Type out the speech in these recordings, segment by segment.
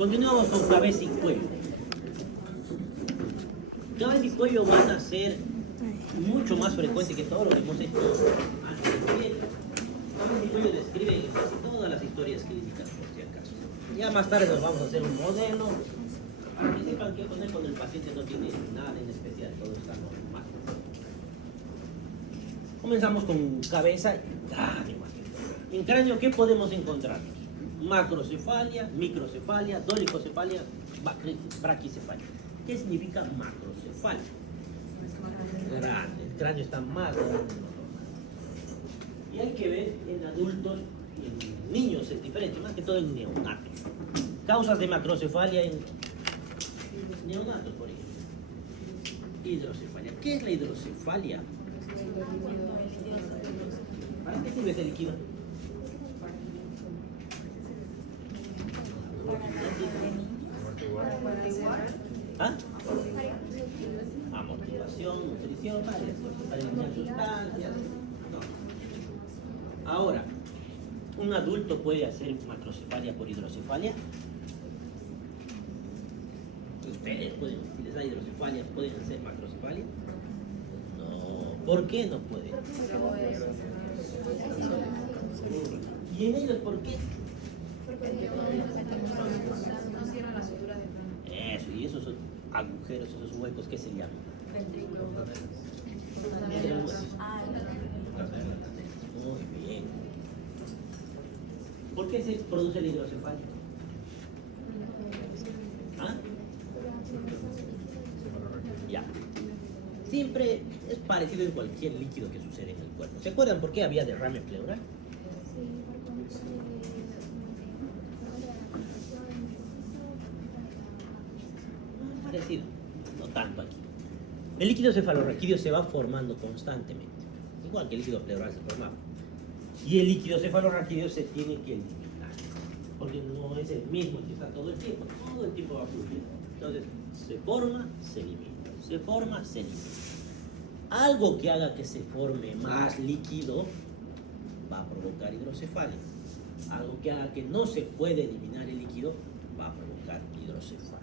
Continuamos con cabeza y cuello. Cabeza y cuello van a ser mucho más frecuentes que todo lo que hemos hecho antes. Cabeza y cuello describen casi todas las historias clínicas, por si acaso. Ya más tarde nos vamos a hacer un modelo para que sepan que con el paciente no tiene nada en especial, todo está normal. Comenzamos con cabeza y cráneo. En cráneo, ¿qué podemos encontrarnos? Macrocefalia, microcefalia, dolicocefalia, braquicefalia. ¿Qué significa macrocefalia? Grande, el cráneo está más grande. Y hay que ver en adultos y en niños es diferente, más que todo en neonatos. Causas de macrocefalia en neonatos, por ejemplo. Hidrocefalia. ¿Qué es la hidrocefalia? ¿Para qué sirve ese líquido? ¿Ah? Amortiguación, nutrición, varias cosas, para eliminar sustancias. No. Ahora, ¿un adulto puede hacer macrocefalia por hidrocefalia? ¿Ustedes pueden, si les da hidrocefalia, pueden hacer macrocefalia? No. ¿Por qué no pueden? ¿Y en ellos por qué? No cierran las suturas de Eso, y esos son agujeros, esos huecos, ¿qué se llaman? Muy bien. ¿Por qué se produce la hidrocefalia? ¿Ah? Ya. Siempre es parecido en cualquier líquido que sucede en el cuerpo. ¿Se acuerdan por qué había derrame pleural? Parecido, no tanto aquí. El líquido cefalorraquídeo se va formando constantemente, igual que el líquido pleural se formaba. Y el líquido cefalorraquídeo se tiene que eliminar, porque no es el mismo que está todo el tiempo va a fluir. Entonces, se forma, se elimina, se forma, se elimina. Algo que haga que se forme más líquido va a provocar hidrocefalia. Algo que haga que no se puede eliminar el líquido va a provocar hidrocefalia.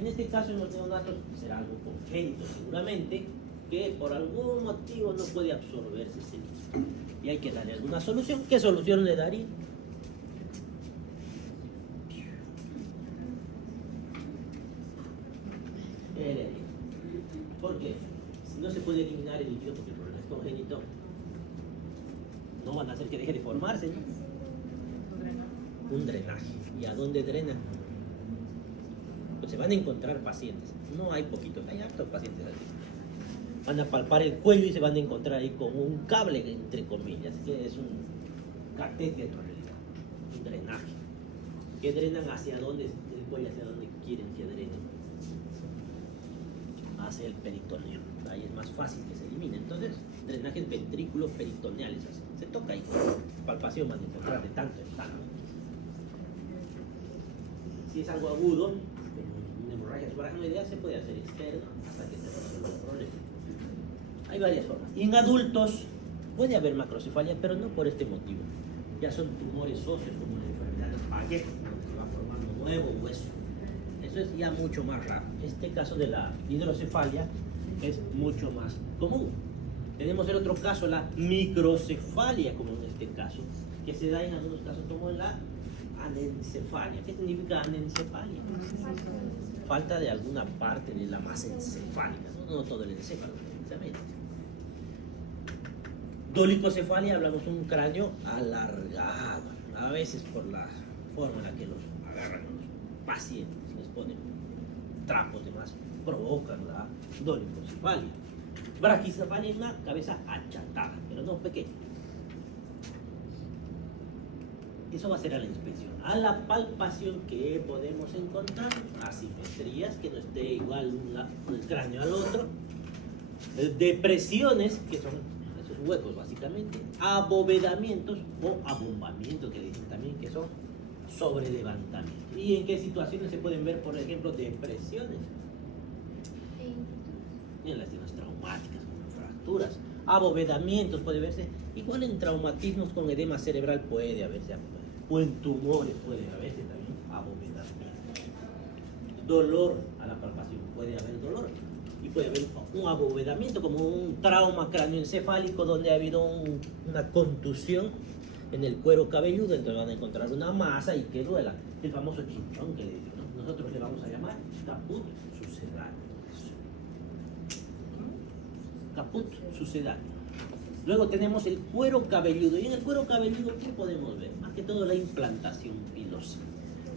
En este caso, en los neonatos será algo congénito seguramente, que por algún motivo no puede absorberse ese líquido. Y hay que darle alguna solución. ¿Qué solución le daría? ¿Por qué? Si no se puede eliminar el líquido porque el problema es congénito, no van a hacer que deje de formarse, ¿no? Un drenaje. ¿Y a dónde drenan? Pues se van a encontrar pacientes. No hay poquitos, hay hartos pacientes así. Van a palpar el cuello y se van a encontrar ahí con un cable, entre comillas, que es un catéter en realidad, un drenaje. Que drenan hacia dónde, el cuello hacia dónde quieren que drenen. Hacia el peritoneo. Ahí es más fácil que se elimine. Entonces, drenajes ventrículos peritoneales. Así. Se toca ahí. Palpación van a encontrar de tanto en tanto. Si es algo agudo, una hemorragia subaracnoidea, se puede hacer externo hasta que se resuelva el problema. Hay varias formas. Y en adultos puede haber macrocefalia, pero no por este motivo. Ya son tumores óseos como la enfermedad de Paget, se va formando nuevo hueso. Eso es ya mucho más raro. Este caso de la hidrocefalia es mucho más común. Tenemos el otro caso, la microcefalia, como en este caso, que se da en algunos casos como en la anencefalia. ¿Qué significa anencefalia? Falta de alguna parte de la masa encefálica, no todo el encéfalo, precisamente. Dolicocefalia, hablamos de un cráneo alargado, a veces por la forma en la que los agarran los pacientes, les ponen trapos de más, provocan la dolicocefalia. Braquicefalia es una cabeza achatada, pero no pequeña. Eso va a ser a la inspección. A la palpación, que podemos encontrar asimetrías, que no esté igual el cráneo al otro, depresiones, que son esos huecos básicamente, abovedamientos o abombamientos, que dicen también que son sobrelevantamientos. ¿Y en qué situaciones se pueden ver, por ejemplo, depresiones? En lesiones traumáticas, como fracturas. Abovedamientos puede verse, igual en traumatismos con edema cerebral puede haberse, o en tumores puede haberse también abovedamiento. Dolor a la palpación, puede haber dolor. Y puede haber un abovedamiento, como un trauma cráneoencefálico donde ha habido una contusión en el cuero cabelludo, entonces van a encontrar una masa y que duela. El famoso chinchón que le digo, ¿no? Nosotros le vamos a llamar caput sucedáneo. Caput sucedáneo. Luego tenemos el cuero cabelludo. Y en el cuero cabelludo, ¿qué podemos ver? Más que todo la implantación pilosa.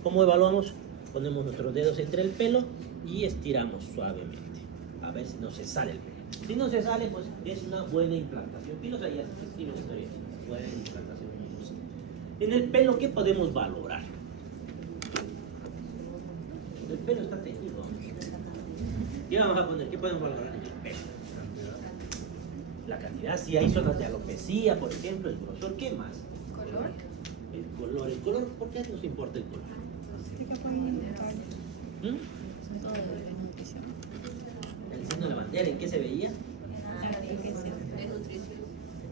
¿Cómo evaluamos? Ponemos nuestros dedos entre el pelo y estiramos suavemente. A ver si no se sale el pelo. Si no se sale, pues es una buena implantación pilosa. Ya se escribe la historia. Buena implantación pilosa. En el pelo, ¿qué podemos valorar? El pelo está teñido. ¿Qué vamos a poner? ¿Qué podemos valorar en el pelo? La cantidad, si hay zonas de alopecia, por ejemplo, el grosor, ¿qué más? ¿Color? El color, ¿por qué nos importa el color? ¿Mm? El signo de la bandera, ¿en qué se veía? Desnutrición.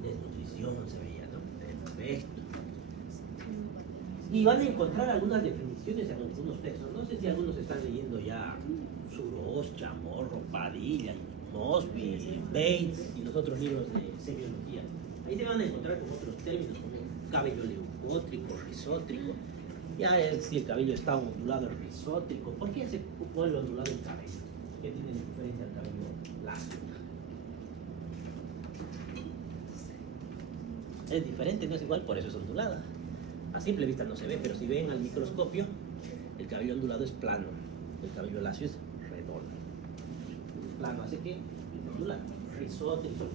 Desnutrición se veía, ¿no? Perfecto. Y van a encontrar algunas definiciones en algunos textos. No sé si algunos están leyendo ya Suros, Chamorro, Padilla, Mosby, Bates y los otros libros de semiología. Ahí se van a encontrar con otros términos como cabello leucótrico, risótrico. Ya es si el cabello está ondulado o risótrico. ¿Por qué se vuelve ondulado el cabello? ¿Qué tiene de diferente al cabello lacio? Es diferente, no es igual, por eso es ondulada. A simple vista no se ve, pero si ven al microscopio, el cabello ondulado es plano, el cabello lacio es redondo. Plano hace que es ondulado, risótrico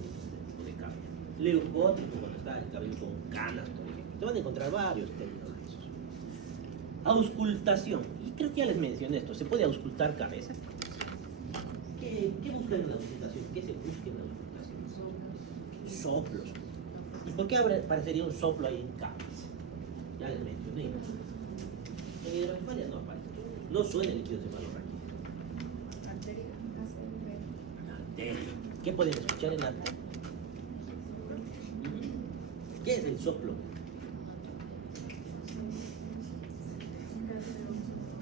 de cabello, leucótrico cuando está el cabello con canas, por ejemplo. Se van a encontrar varios términos de esos. Auscultación, y creo que ya les mencioné esto, ¿se puede auscultar cabeza? ¿Qué buscan en la auscultación? ¿Qué se busca en la auscultación? Soplos. ¿Y por qué aparecería un soplo ahí en cabeza? Ya les mencioné. En hidrocefalia no aparece. No suena el líquido cefalorraquídeo. Arteria. ¿Qué pueden escuchar en la arteria? ¿Qué es el soplo?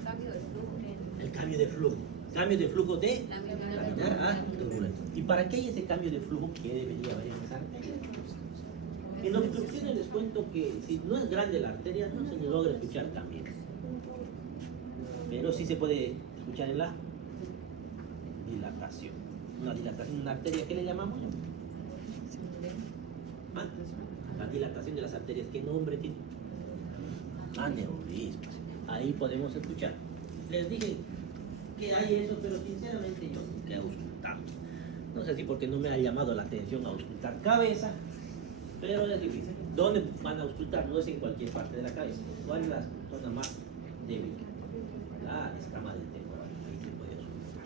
Cambio de flujo. El cambio de flujo. Cambio de flujo de Laminar. a turbulento. ¿Y para qué hay ese cambio de flujo? ¿Qué debería haber en esa arteria? En obstrucciones les cuento que si no es grande la arteria, no se logra escuchar tan bien. Pero sí se puede escuchar en la dilatación. Una dilatación de una arteria, ¿qué le llamamos? ¿Ah? La dilatación de las arterias, ¿qué nombre tiene? Aneurisma. Ahí podemos escuchar. Les dije que hay eso, pero sinceramente yo nunca he auscultado. No sé si porque no me ha llamado la atención auscultar cabeza, pero es difícil. ¿Dónde van a auscultar? No es en cualquier parte de la cabeza. ¿Cuál es la zona más débil? La escama del temporal. Ahí se puede auscultar.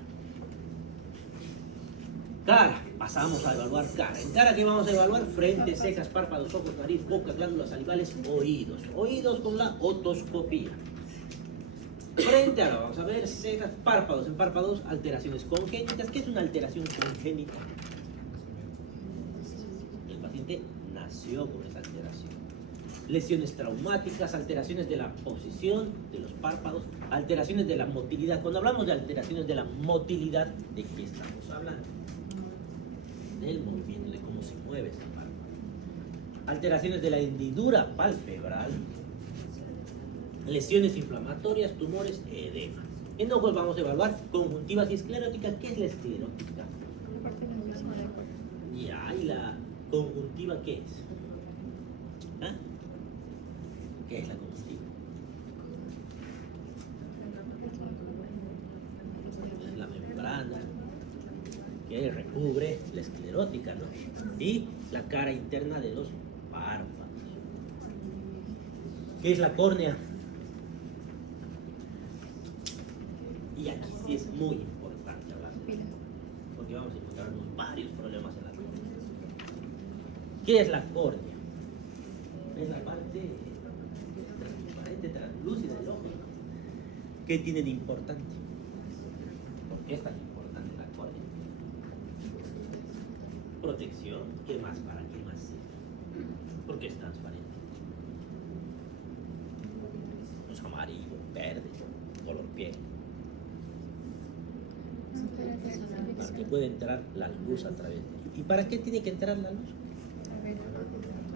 Cara. Pasamos a evaluar cara. En cara, ¿qué vamos a evaluar? Frente, cejas, párpados, ojos, nariz, boca, glándulas salivales, oídos. Oídos con la otoscopía. Frente, ahora vamos a ver cejas, párpados. En párpados, alteraciones congénitas. ¿Qué es una alteración congénita? El paciente nació con esa alteración. Lesiones traumáticas, alteraciones de la posición de los párpados, alteraciones de la motilidad. Cuando hablamos de alteraciones de la motilidad, ¿de qué estamos hablando? Del movimiento, de cómo se mueve ese párpado. Alteraciones de la hendidura palpebral, lesiones inflamatorias, tumores, edema. En ojos vamos a evaluar conjuntivas y escleróticas. ¿Qué es la esclerótica? La parte larguísima del cuerpo. Ya, ¿y la conjuntiva qué es? ¿Ah? ¿Qué es la conjuntiva? Es la membrana que recubre la esclerótica, ¿no? Y la cara interna de los párpados. ¿Qué es la córnea? Y aquí sí es muy importante hablar de esto, porque vamos a encontrarnos varios problemas en la córnea. ¿Qué es la córnea? Es la parte transparente, translúcida del ojo, ¿no? ¿Qué tiene de importante? ¿Por qué es tan importante la córnea? Protección. ¿Qué más? ¿Para qué más sirve? Porque es transparente. ojos amarillo, verde, color piel. Para que pueda entrar la luz a través de él. ¿Y para qué tiene que entrar la luz?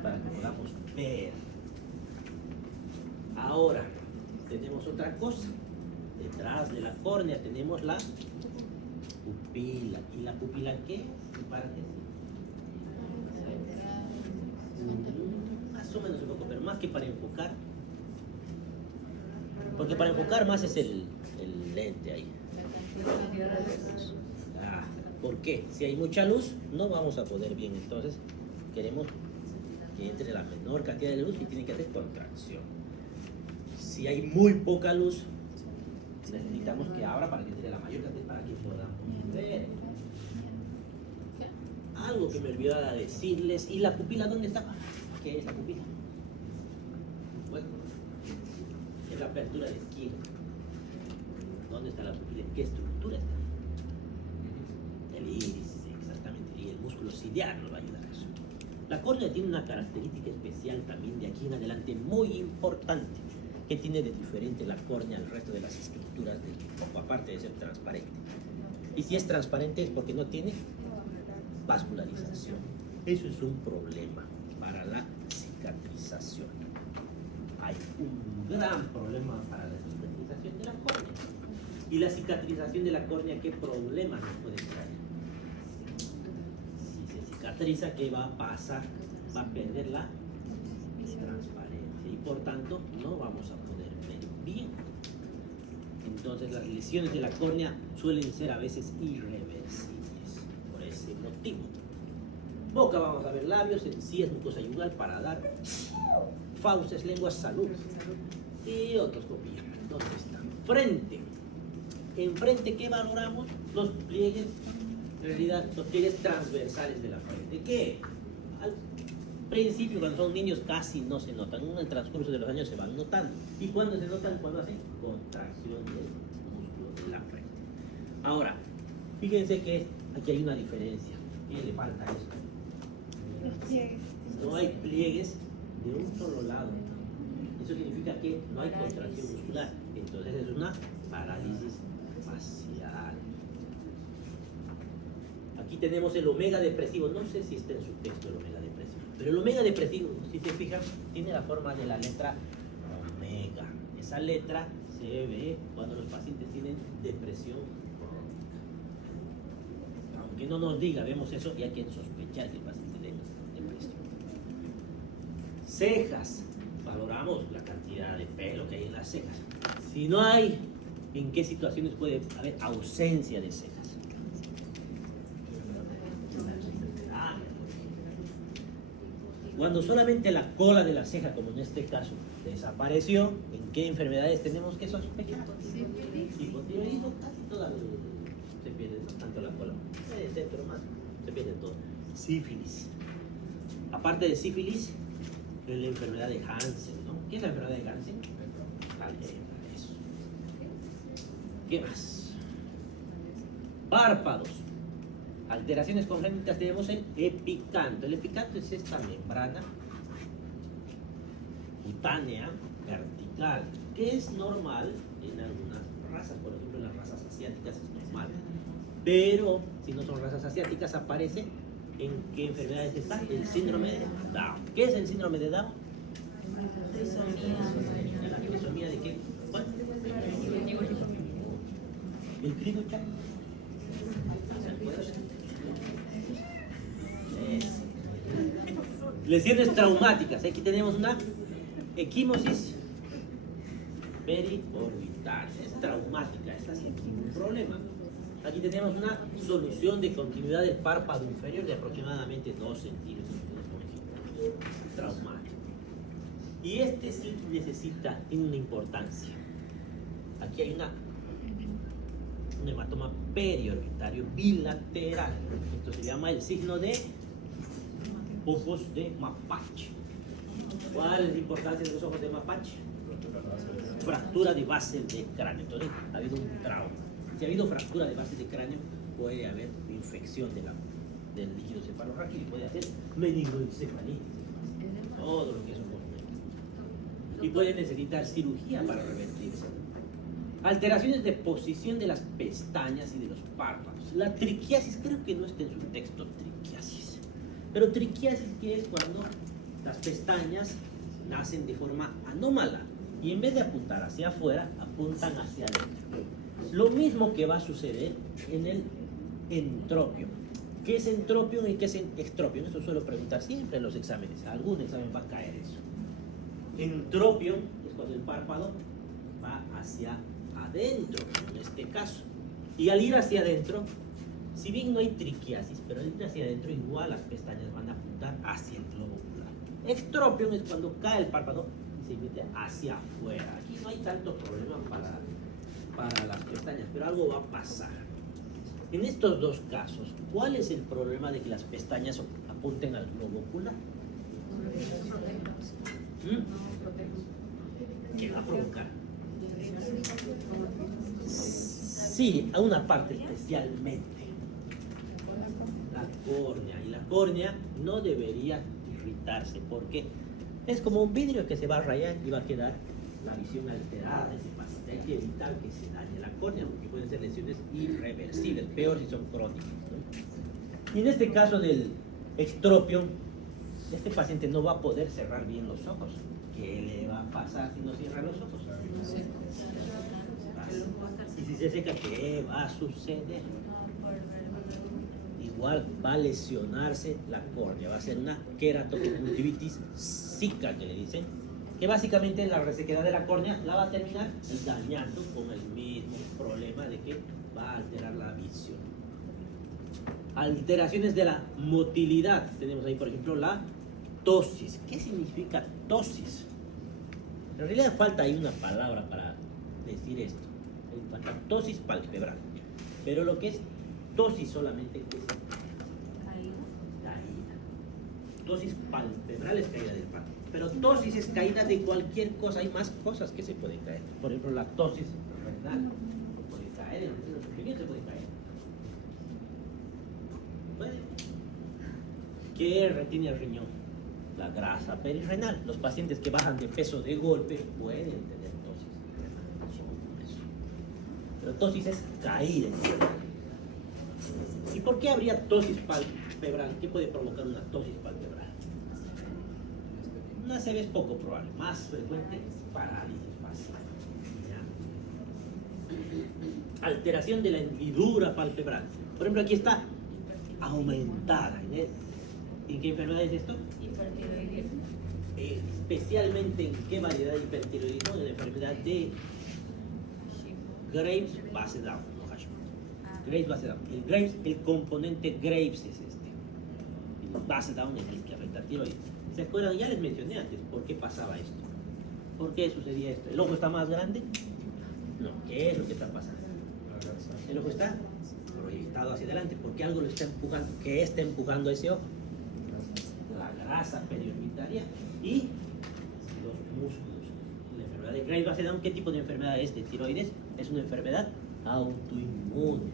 Para que podamos ver. Ahora, tenemos otra cosa. Detrás de la córnea tenemos la pupila. ¿Y la pupila qué es? ¿Y para qué sirve? Más o menos un poco, pero más que para enfocar. Porque para enfocar más es el lente ahí. ¿Por qué? Si hay mucha luz, no vamos a poder bien. Entonces, queremos que entre la menor cantidad de luz y tiene que hacer contracción. Si hay muy poca luz, necesitamos que abra para que entre la mayor cantidad, para que podamos ver. Algo que me olvidaba decirles. ¿Y la pupila dónde está? ¿Qué es la pupila? Bueno, es la apertura de esquina. ¿Dónde está la pupila? ¿En qué estructura está? El iris, exactamente, y el músculo ciliar nos va a ayudar a eso. La córnea tiene una característica especial también de aquí en adelante muy importante. ¿Qué tiene de diferente la córnea al resto de las estructuras del ojo, aparte de ser transparente? Y si es transparente es porque no tiene vascularización. Eso es un problema para la cicatrización. Hay un gran problema para la cicatrización de la córnea. ¿Y la cicatrización de la córnea qué problemas nos puede traer? Si se cicatriza, ¿qué va a pasar? Va a perder la transparencia y por tanto no vamos a poder ver bien. Entonces las lesiones de la córnea suelen ser a veces irreversibles por ese motivo. Boca, vamos a ver labios, encías, mucosa yugal, paladar, fauces, lenguas, salud y otoscopía. ¿Dónde están? Frente. En frente, ¿qué valoramos? Los pliegues, en realidad, los pliegues transversales de la frente. ¿Qué? Al principio, cuando son niños, casi no se notan. En el transcurso de los años se van notando. ¿Y cuándo se notan? Cuando hacen contracción del músculo de la frente. Ahora, fíjense que aquí hay una diferencia. ¿Qué le falta a esto? Los pliegues. No hay pliegues de un solo lado. Eso significa que no hay contracción muscular. Entonces es una parálisis facial. Aquí tenemos el omega depresivo. No sé si está en su texto el omega depresivo. Pero el omega depresivo, si se fijan, tiene la forma de la letra omega. Esa letra se ve cuando los pacientes tienen depresión crónica. Aunque no nos diga, vemos eso y hay que sospechar que el paciente tenga depresión. Cejas. Valoramos la cantidad de pelo que hay en las cejas. Si no hay, ¿en qué situaciones puede haber ausencia de cejas? Cuando solamente la cola de la ceja, como en este caso, desapareció, ¿en qué enfermedades tenemos que sospechar? Hipotiroidismo, casi todas se pierden, no tanto la cola, puede ser, pero más se pierde todo. Sífilis. Aparte de sífilis, es la enfermedad de Hansen, ¿no? ¿Qué es la enfermedad de Hansen? La lepra, eso. ¿Qué más? Párpados. Alteraciones congénitas tenemos el epicanto. El epicanto es esta membrana cutánea vertical, que es normal en algunas razas, por ejemplo en las razas asiáticas es normal. Pero si no son razas asiáticas, aparece en qué enfermedades está el síndrome de Down. ¿Qué es el síndrome de Down? ¿La trisomía de qué? ¿Cuál? ¿El crinocha? Lesiones traumáticas. Aquí tenemos una equimosis periorbital. Es traumática, esta sí tiene un problema. Aquí tenemos una solución de continuidad del párpado inferior de aproximadamente 2 centímetros. Traumático. Y este sí necesita, tiene una importancia. Aquí hay un hematoma periorbitario bilateral. Esto se llama el signo de ojos de mapache. ¿Cuál es la importancia de los ojos de mapache? Fractura de base de cráneo. Entonces ha habido un trauma. Si ha habido fractura de base de cráneo, puede haber infección del líquido cefalorraquídeo y puede haber meningoencefalitis. Todo lo que es un movimiento. y puede necesitar cirugía para revertirse. Alteraciones de posición de las pestañas y de los párpados. La triquiasis, creo que no está en su texto triquiasis, pero triquiasis que es cuando las pestañas nacen de forma anómala y en vez de apuntar hacia afuera, apuntan hacia adentro. Lo mismo que va a suceder en el entropio. ¿Qué es entropio y qué es extropio? Esto suelo preguntar siempre en los exámenes. Algún examen va a caer eso. Entropio es cuando el párpado va hacia adentro, en este caso. Y al ir hacia adentro, si bien no hay triquiasis, pero al ir hacia adentro, igual las pestañas van a apuntar hacia el globo ocular. Extropio es cuando cae el párpado y se mete hacia afuera. Aquí no hay tanto problema para las pestañas, pero algo va a pasar. En estos dos casos, ¿cuál es el problema de que las pestañas apunten al globo ocular? ¿Qué va a provocar? Sí, a una parte especialmente. La córnea. Y la córnea no debería irritarse porque es como un vidrio que se va a rayar y va a quedar la visión alterada de ese paciente. Hay que evitar que se dañe la córnea porque pueden ser lesiones irreversibles, peor si son crónicas, ¿no? Y en este caso del extropio, este paciente no va a poder cerrar bien los ojos. ¿Qué le va a pasar si no cierra los ojos? Y si se seca, ¿qué va a suceder? Igual va a lesionarse la córnea, va a ser una queratoconjuntivitis zika, que le dicen, que básicamente la resequedad de la córnea la va a terminar dañando con el mismo problema de que va a alterar la visión. Alteraciones de la motilidad. Tenemos ahí, por ejemplo, la ptosis. ¿Qué significa ptosis? En realidad falta ahí una palabra para decir esto. Falta ptosis palpebral. Pero lo que es ptosis solamente es caída. Ptosis palpebral es caída del párpado. Pero ptosis es caída de cualquier cosa. Hay más cosas que se pueden caer. Por ejemplo, la ptosis renal puede caer, en los pequeños se puede caer. ¿Qué retiene el riñón? La grasa perirenal. Los pacientes que bajan de peso de golpe pueden tener ptosis renal. Pero ptosis es caer en general. ¿Y por qué habría ptosis palpebral? ¿Qué puede provocar una ptosis palpebral? Una ACV es poco probable. Más frecuente, parálisis facial. ¿Ya? Alteración de la hendidura palpebral. Por ejemplo, aquí está aumentada. ¿En qué enfermedad es esto? Especialmente en qué variedad de hipertiroidismo, en la enfermedad de Graves base Down, no Hashimoto. Graves base Down. El componente Graves es este. Y base Down es el que afecta a tiroides. ¿Se acuerdan? Ya les mencioné antes por qué pasaba esto. ¿Por qué sucedía esto? ¿El ojo está más grande? No. ¿Qué es lo que está pasando? El ojo está proyectado hacia adelante porque algo lo está empujando. ¿Qué está empujando ese ojo? La grasa periorbitaria y los músculos. La enfermedad de Graves base Down, ¿qué tipo de enfermedad es de tiroides? Es una enfermedad autoinmune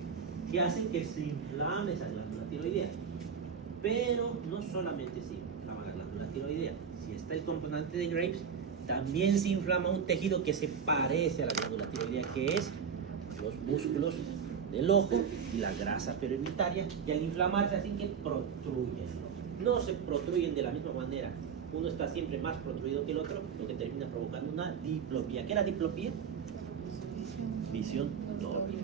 que hace que se inflame esa glándula tiroidea. Pero no solamente se inflama la glándula tiroidea. Si está el componente de Graves, también se inflama un tejido que se parece a la glándula tiroidea, que es los músculos del ojo y la grasa periorbitaria, y al inflamarse hacen que protruyen. No se protruyen de la misma manera. Uno está siempre más protruido que el otro, lo que termina provocando una diplopía. ¿Qué era diplopía? Visión doble.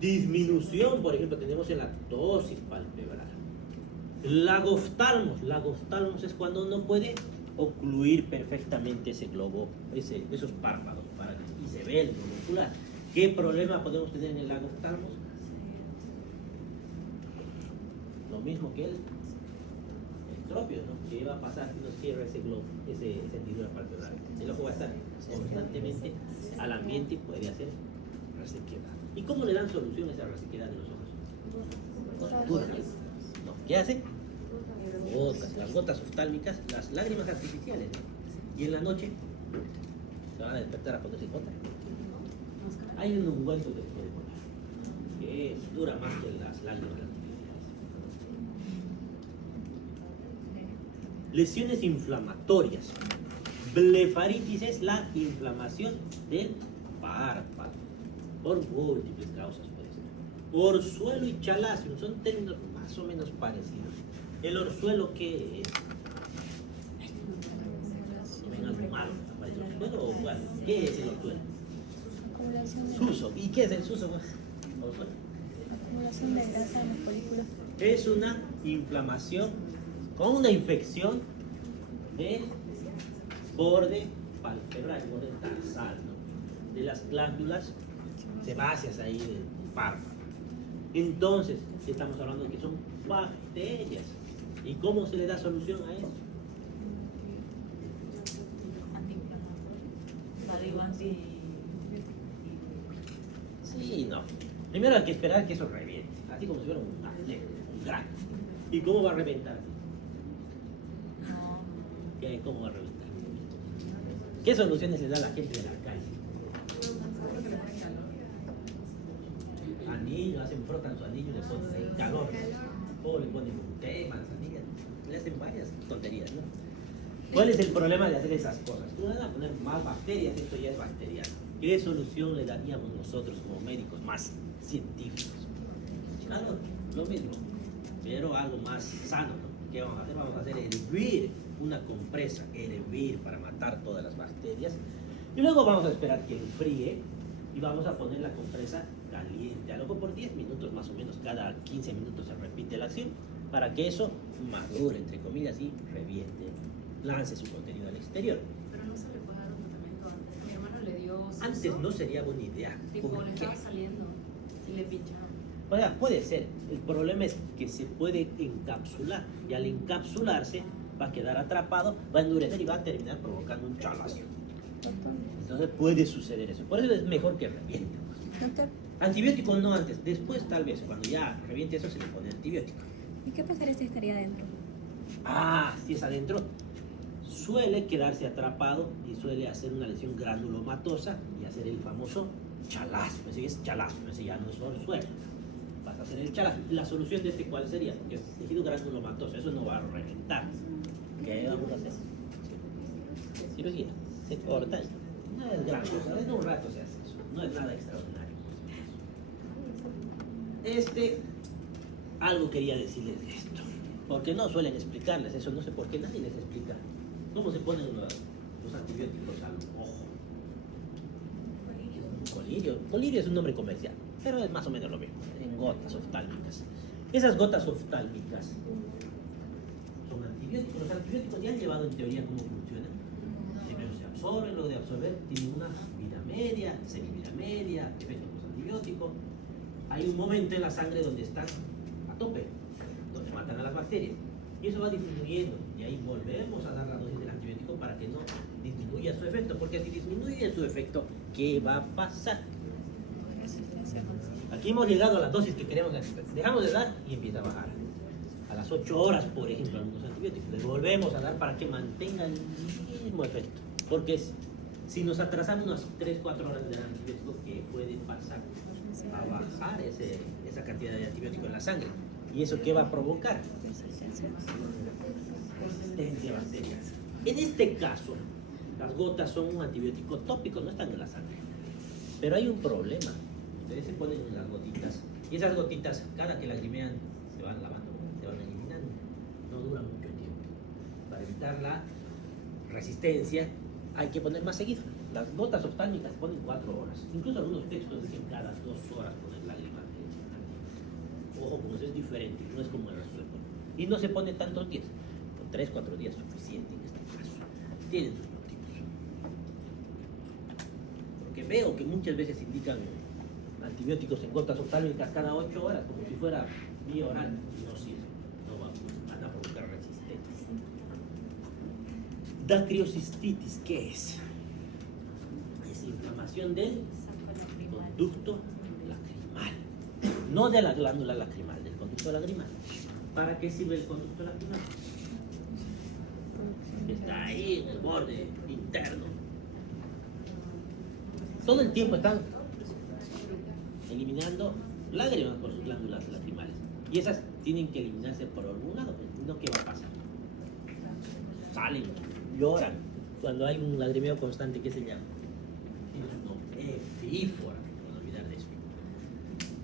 Disminución, por ejemplo, tenemos en la ptosis palpebral. Lagoftalmos. Lagoftalmos es cuando no puede ocluir perfectamente ese globo, esos párpados, y se ve el globo ocular. ¿Qué problema podemos tener en el lagoftalmos? Lo mismo que el estropio, ¿no? ¿Qué va a pasar si no cierra ese globo, esa hendidura palpebral? El ojo va a estar constantemente al ambiente y puede hacer resequedad. ¿Y cómo le dan solución a esa resequedad de los ojos? Gotas. No, ¿qué hace? Gotas, las gotas oftálmicas, las lágrimas artificiales, ¿no? Y en la noche se van a despertar a ponerse gotas. Hay un ungüento que se puede poner que dura más que las lágrimas artificiales. Lesiones inflamatorias. Blefaritis es la inflamación del párpado. Por múltiples causas puede ser. Orzuelo y chalazion son términos más o menos parecidos. El orzuelo, ¿qué es? ¿Ven algo malo? ¿El orzuelo o cuál? ¿Qué es el orzuelo? Acumulación de, Suso. ¿Y qué es el suso? Orzuelo. acumulación de grasa en los folículos. Es una inflamación con una infección del borde palpebral, borde tarsal, ¿no? De las glándulas sebáceas ahí del párpado. Entonces, estamos hablando de que son bacterias. ¿Y cómo se le da solución a eso? Sí, no. Primero hay que esperar que eso reviente, así como si fuera un atleta, un grano. ¿Y cómo va a reventar? ¿Cómo va a reventar? ¿Qué soluciones le da a la gente de la calle? Anillo, frotan su anillo y le ponen ahí calor. O le ponen un té, manzanilla, le hacen varias tonterías, ¿no? ¿Cuál es el problema de hacer esas cosas? Tú vas a poner más bacterias, esto ya es bacteriano. ¿Qué solución le daríamos nosotros como médicos más científicos? Algo, lo mismo, pero algo más sano, ¿no? ¿Qué vamos a hacer? Vamos a hacer hervir una compresa, hervir para matar todas las bacterias. Y luego vamos a esperar que enfríe y vamos a poner la compresa caliente, a lo mejor por 10 minutos más o menos, cada 15 minutos se repite la acción para que eso madure, entre comillas, y reviente, lance su contenido al exterior. Pero no se le puede dar un tratamiento antes. Mi hermano le dio suso. Antes no sería buena idea. Tipo, ¿Por le qué? estaba saliendo y le pincharon. O sea, puede ser. El problema es que se puede encapsular y al encapsularse va a quedar atrapado, va a endurecer y va a terminar provocando un chalazo. Doctor, Entonces puede suceder eso. Por eso es mejor que reviente. doctor, Antibiótico no antes, después tal vez, cuando ya reviente eso se le pone antibiótico. ¿y qué pasaría si estaría adentro? Ah, si es adentro, suele quedarse atrapado y suele hacer una lesión granulomatosa y hacer el famoso chalazo. Ese es chalazo, ese ya no es orzuelo. Vas a hacer el chalazo. La solución de este, ¿cuál sería? Porque es tejido granulomatoso, eso no va a reventar. ¿Qué vamos a hacer? Cirugía. Se corta y no es grande, en un rato se hace eso. No es nada extraordinario. Algo quería decirles de esto, porque no suelen explicarles eso, no sé por qué nadie les explica cómo se ponen los antibióticos al ojo. Colirio es un nombre comercial, pero es más o menos lo mismo, en gotas oftálmicas. Esas gotas oftálmicas son antibióticos. Los antibióticos ya han llevado en teoría cómo funcionan. Primero se absorben, luego de absorber tienen una vida media, semivida media, efecto postantibiótico. Hay un momento en la sangre donde están a tope, donde matan a las bacterias. Y eso va disminuyendo. Y ahí volvemos a dar la dosis del antibiótico para que no disminuya su efecto. Porque si disminuye su efecto, ¿qué va a pasar? Resistencia. Aquí hemos llegado a la dosis que queremos. Dejamos de dar y empieza a bajar. A las 8 horas, por ejemplo, algunos antibióticos. Les volvemos a dar para que mantenga el mismo efecto. Porque si nos atrasamos unas 3-4 horas del antibiótico, ¿qué puede pasar? A bajar esa cantidad de antibiótico en la sangre. ¿Y eso qué va a provocar? Resistencia. Resistencia a bacterias. En este caso, las gotas son un antibiótico tópico, no están en la sangre. Pero hay un problema. Ustedes se ponen las gotitas y esas gotitas, cada que lagrimean, se van lavando, se van eliminando. No dura mucho tiempo. Para evitar la resistencia, hay que poner más seguido. Las gotas oftálmicas ponen 4 horas. Incluso algunos textos dicen cada 2 horas poner lágrimas. Ojo, pues es diferente, no es como el resuelto. Y no se pone tantos días. Con 3-4 días es suficiente en este caso. Tienen sus motivos. Porque veo que muchas veces indican antibióticos en gotas oftálmicas cada 8 horas, como si fuera vía oral. No sirve, no van a provocar resistencia. Dacriocistitis, ¿qué es? Es inflamación del conducto lacrimal, no de la glándula lacrimal, del conducto lacrimal. ¿Para qué sirve el conducto lacrimal? Está ahí en el borde interno. Todo el tiempo están eliminando lágrimas por sus glándulas lacrimales. Y esas tienen que eliminarse por algún lado, no, ¿qué va a pasar? salen, lloran. Cuando hay un lagrimeo constante, ¿qué se llama? Epífora, no olvidar de eso.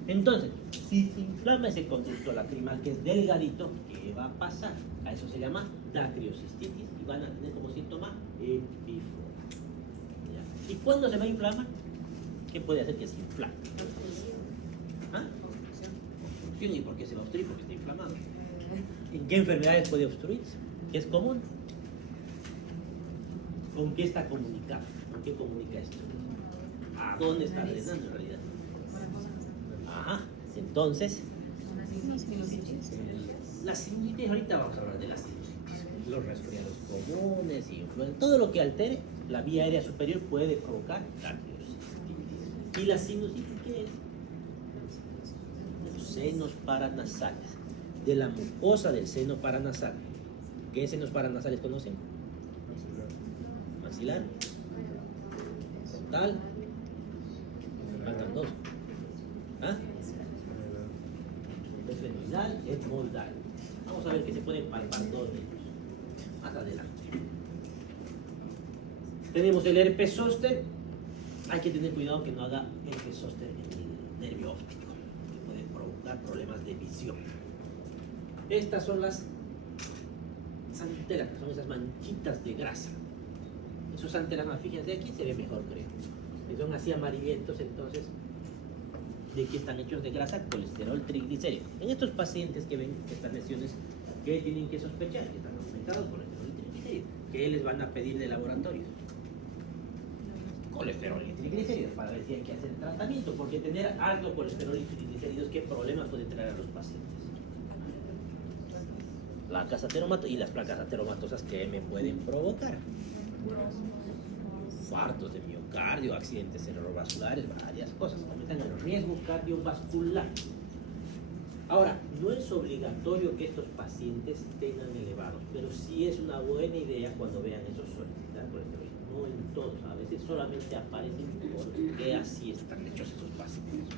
Entonces, si se inflama ese conducto lacrimal que es delgadito, ¿qué va a pasar? A eso se llama dactiocistitis y van a tener como síntoma epífora. ¿Ya? ¿Y cuándo se va a inflamar? ¿Qué puede hacer que se inflame? ¿Ah? Obstrucción. ¿Y por qué se va a obstruir? Porque está inflamado. ¿En qué enfermedades puede obstruirse? ¿Qué es común? ¿Con qué está comunicado? ¿Con qué comunica esto? ¿A dónde está drenando en realidad? Ajá. Entonces, la sinusitis, ahorita vamos a hablar de la sinusitis. Los resfriados comunes, influenza, todo lo que altere la vía aérea superior puede provocar dactiocistitis. ¿Y la sinusitis qué es? Los senos paranasales, de la mucosa del seno paranasal. ¿Qué senos paranasales conocen? Maxilar, frontal, faltan dos. ¿Ah? Esfenoidal, etmoidal. Vamos a ver que se pueden palpar dos de ellos. Más adelante. Tenemos el herpes zóster. Hay que tener cuidado que no haga herpes zóster en el nervio óptico, que puede provocar problemas de visión. Estas son las santeras, que son esas manchitas de grasa. Esos antelamas, fíjense, aquí se ve mejor, creo. Que son así amarillentos, entonces, ¿de qué están hechos? De grasa, colesterol, triglicéridos. En estos pacientes que ven estas lesiones, ¿qué tienen que sospechar? Que están aumentados colesterol y triglicéridos. ¿Qué les van a pedir de laboratorio? Colesterol y triglicéridos, para ver si hay que hacer tratamiento, porque tener alto colesterol y triglicéridos, ¿qué problemas puede traer a los pacientes? Placas ateromatosas, y las placas ateromatosas que me pueden provocar infartos de miocardio, accidentes cerebrovasculares, varias cosas, aumentan el riesgo cardiovascular. Ahora, no es obligatorio que estos pacientes tengan elevados, pero sí es una buena idea cuando vean esos solicitar colesterol. No en todos, a veces solamente aparecen porque así están hechos esos pacientes.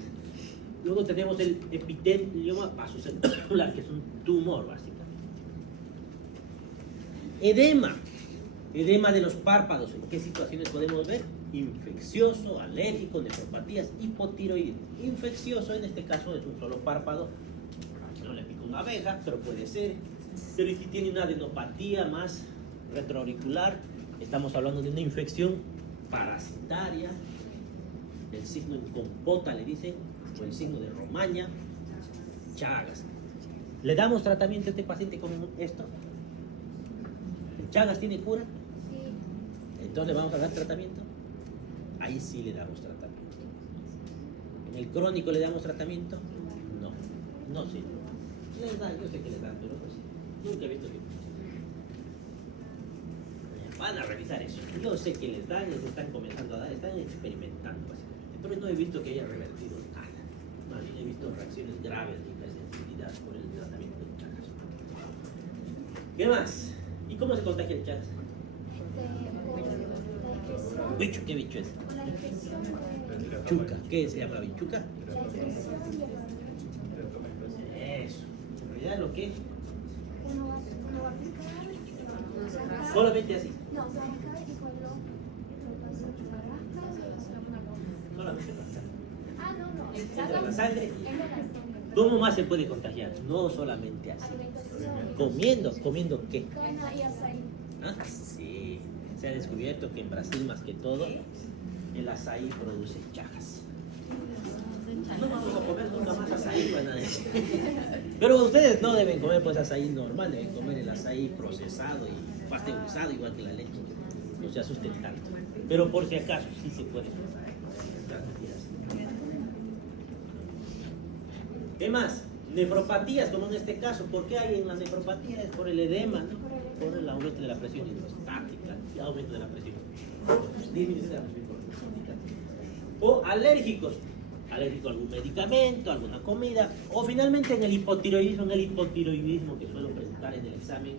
Luego tenemos el epitelioma vasocelular, que es un tumor básicamente. Edema de los párpados. ¿En qué situaciones podemos ver? Infeccioso, alérgico, nefropatías, hipotiroidismo. Infeccioso, en este caso, es un solo párpado. No le pica una abeja, pero puede ser. Pero si tiene una adenopatía más retroauricular, estamos hablando de una infección parasitaria. El signo en compota, le dicen, o el signo de Romaña, Chagas. ¿Le damos tratamiento a este paciente con esto? ¿Chagas tiene cura? Sí. Entonces le vamos a dar tratamiento. Ahí sí le damos tratamiento. ¿En el crónico le damos tratamiento? No. No, sí. Les dan, yo sé que les dan, pero pues, nunca he visto que van a revisar eso. Yo sé que les dan, les están comenzando a dar, están experimentando básicamente. Pero no he visto que haya revertido nada. Más bien he visto reacciones graves de hipersensibilidad por el tratamiento de Chagas. ¿Qué más? ¿Y cómo se contagia el Chagas? Bicho, ¿qué bicho es? Bichuca. ¿Qué se llama bichuca? Eso. En realidad lo que solamente así. Solamente entra la sangre. ¿Cómo más se puede contagiar? No solamente así. ¿Comiendo qué? Ah, sí. Se ha descubierto que en Brasil, más que todo, el azaí produce Chagas. No vamos a comer nunca más azaí, van a decir. Pero ustedes no deben comer pues azaí normal, deben comer el azaí procesado y pasteurizado, igual que la leche. No se asusten tanto. Pero por si acaso, sí se puede. ¿Qué más? Nefropatías, como en este caso. ¿Por qué hay en la nefropatía? Es por el edema, ¿no? Por el aumento de la presión hidrostática, el aumento de la presión, disminución de la presión hidrostática. O alérgicos, alérgico a algún medicamento, alguna comida, o finalmente en el hipotiroidismo que suelo presentar en el examen,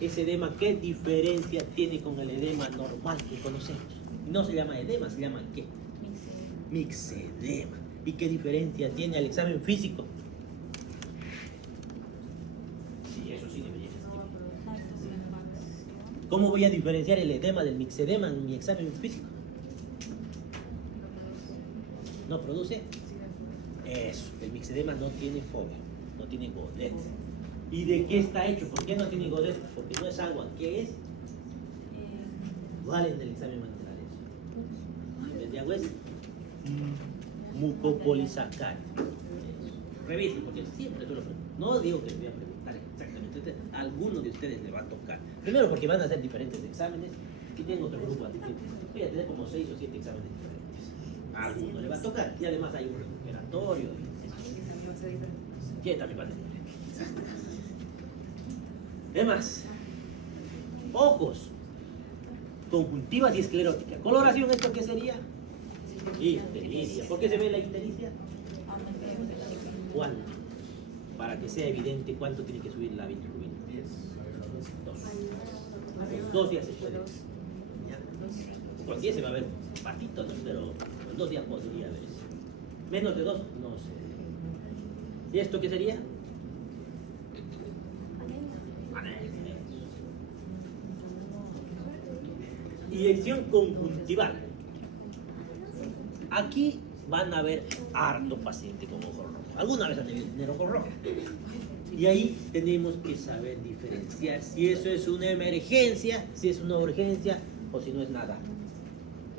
ese edema, ¿qué diferencia tiene con el edema normal que conocemos? No se llama edema, se llama ¿qué? Mixedema. ¿Y qué diferencia tiene al examen físico? Sí, eso sí debería existir. ¿Cómo voy a diferenciar el edema del mixedema en mi examen físico? ¿No produce? Eso, el mixedema no tiene fobia, no tiene godez. ¿Y de qué está hecho? ¿Por qué no tiene godez? Porque no es agua. ¿Qué es? ¿Cuál en el examen van a entrar eso? En vez de agua es mucopolisacárido. Revisen, porque siempre suelo preguntar. No digo que les voy a preguntar exactamente. A alguno de ustedes le va a tocar. Primero porque van a hacer diferentes exámenes. Y tengo otro grupo así que voy a tener como 6 o 7 exámenes diferentes. A alguno le va a tocar. Y además hay un recuperatorio. Que también va a ser diferente. Además, ojos, conjuntivas y esclerótica. Coloración, ¿esto qué sería? Ictericia. ¿Por qué se ve la ictericia? ¿Cuánto? Para que sea evidente cuánto tiene que subir la bilirrubina. 2 días se puede. Con 10 se va a ver patito, ¿no? Pero con 2 días podría verse. Menos de 2, no sé. ¿Y esto qué sería? Inyección conjuntival. Aquí van a ver harto paciente con ojo rojo. Alguna vez han tenido tener ojo rojo. Y ahí tenemos que saber diferenciar si eso es una emergencia, si es una urgencia o si no es nada.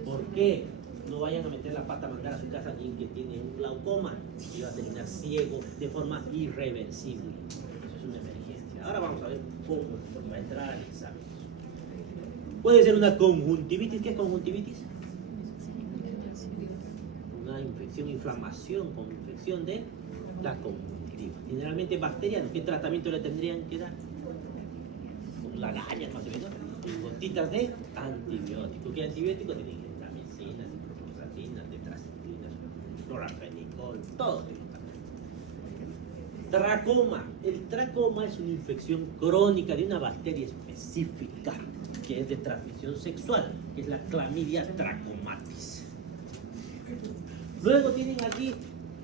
¿Por qué? No vayan a meter la pata a mandar a su casa a alguien que tiene un glaucoma y va a terminar ciego de forma irreversible. Eso es una emergencia. Ahora vamos a ver cómo, porque va a entrar al examen. Puede ser una conjuntivitis. ¿Qué es conjuntivitis? Una infección, inflamación con infección de la conjuntiva. Generalmente bacteriana. ¿Qué tratamiento le tendrían que dar? Con lagañas más o menos. Con gotitas de antibiótico. ¿Qué antibiótico? Tienen gentamicinas, ciprofloxacina, tetracyclinas, clorafenicol, todo. Tracoma. El tracoma es una infección crónica de una bacteria específica que es de transmisión sexual, que es la Chlamydia trachomatis. Luego tienen aquí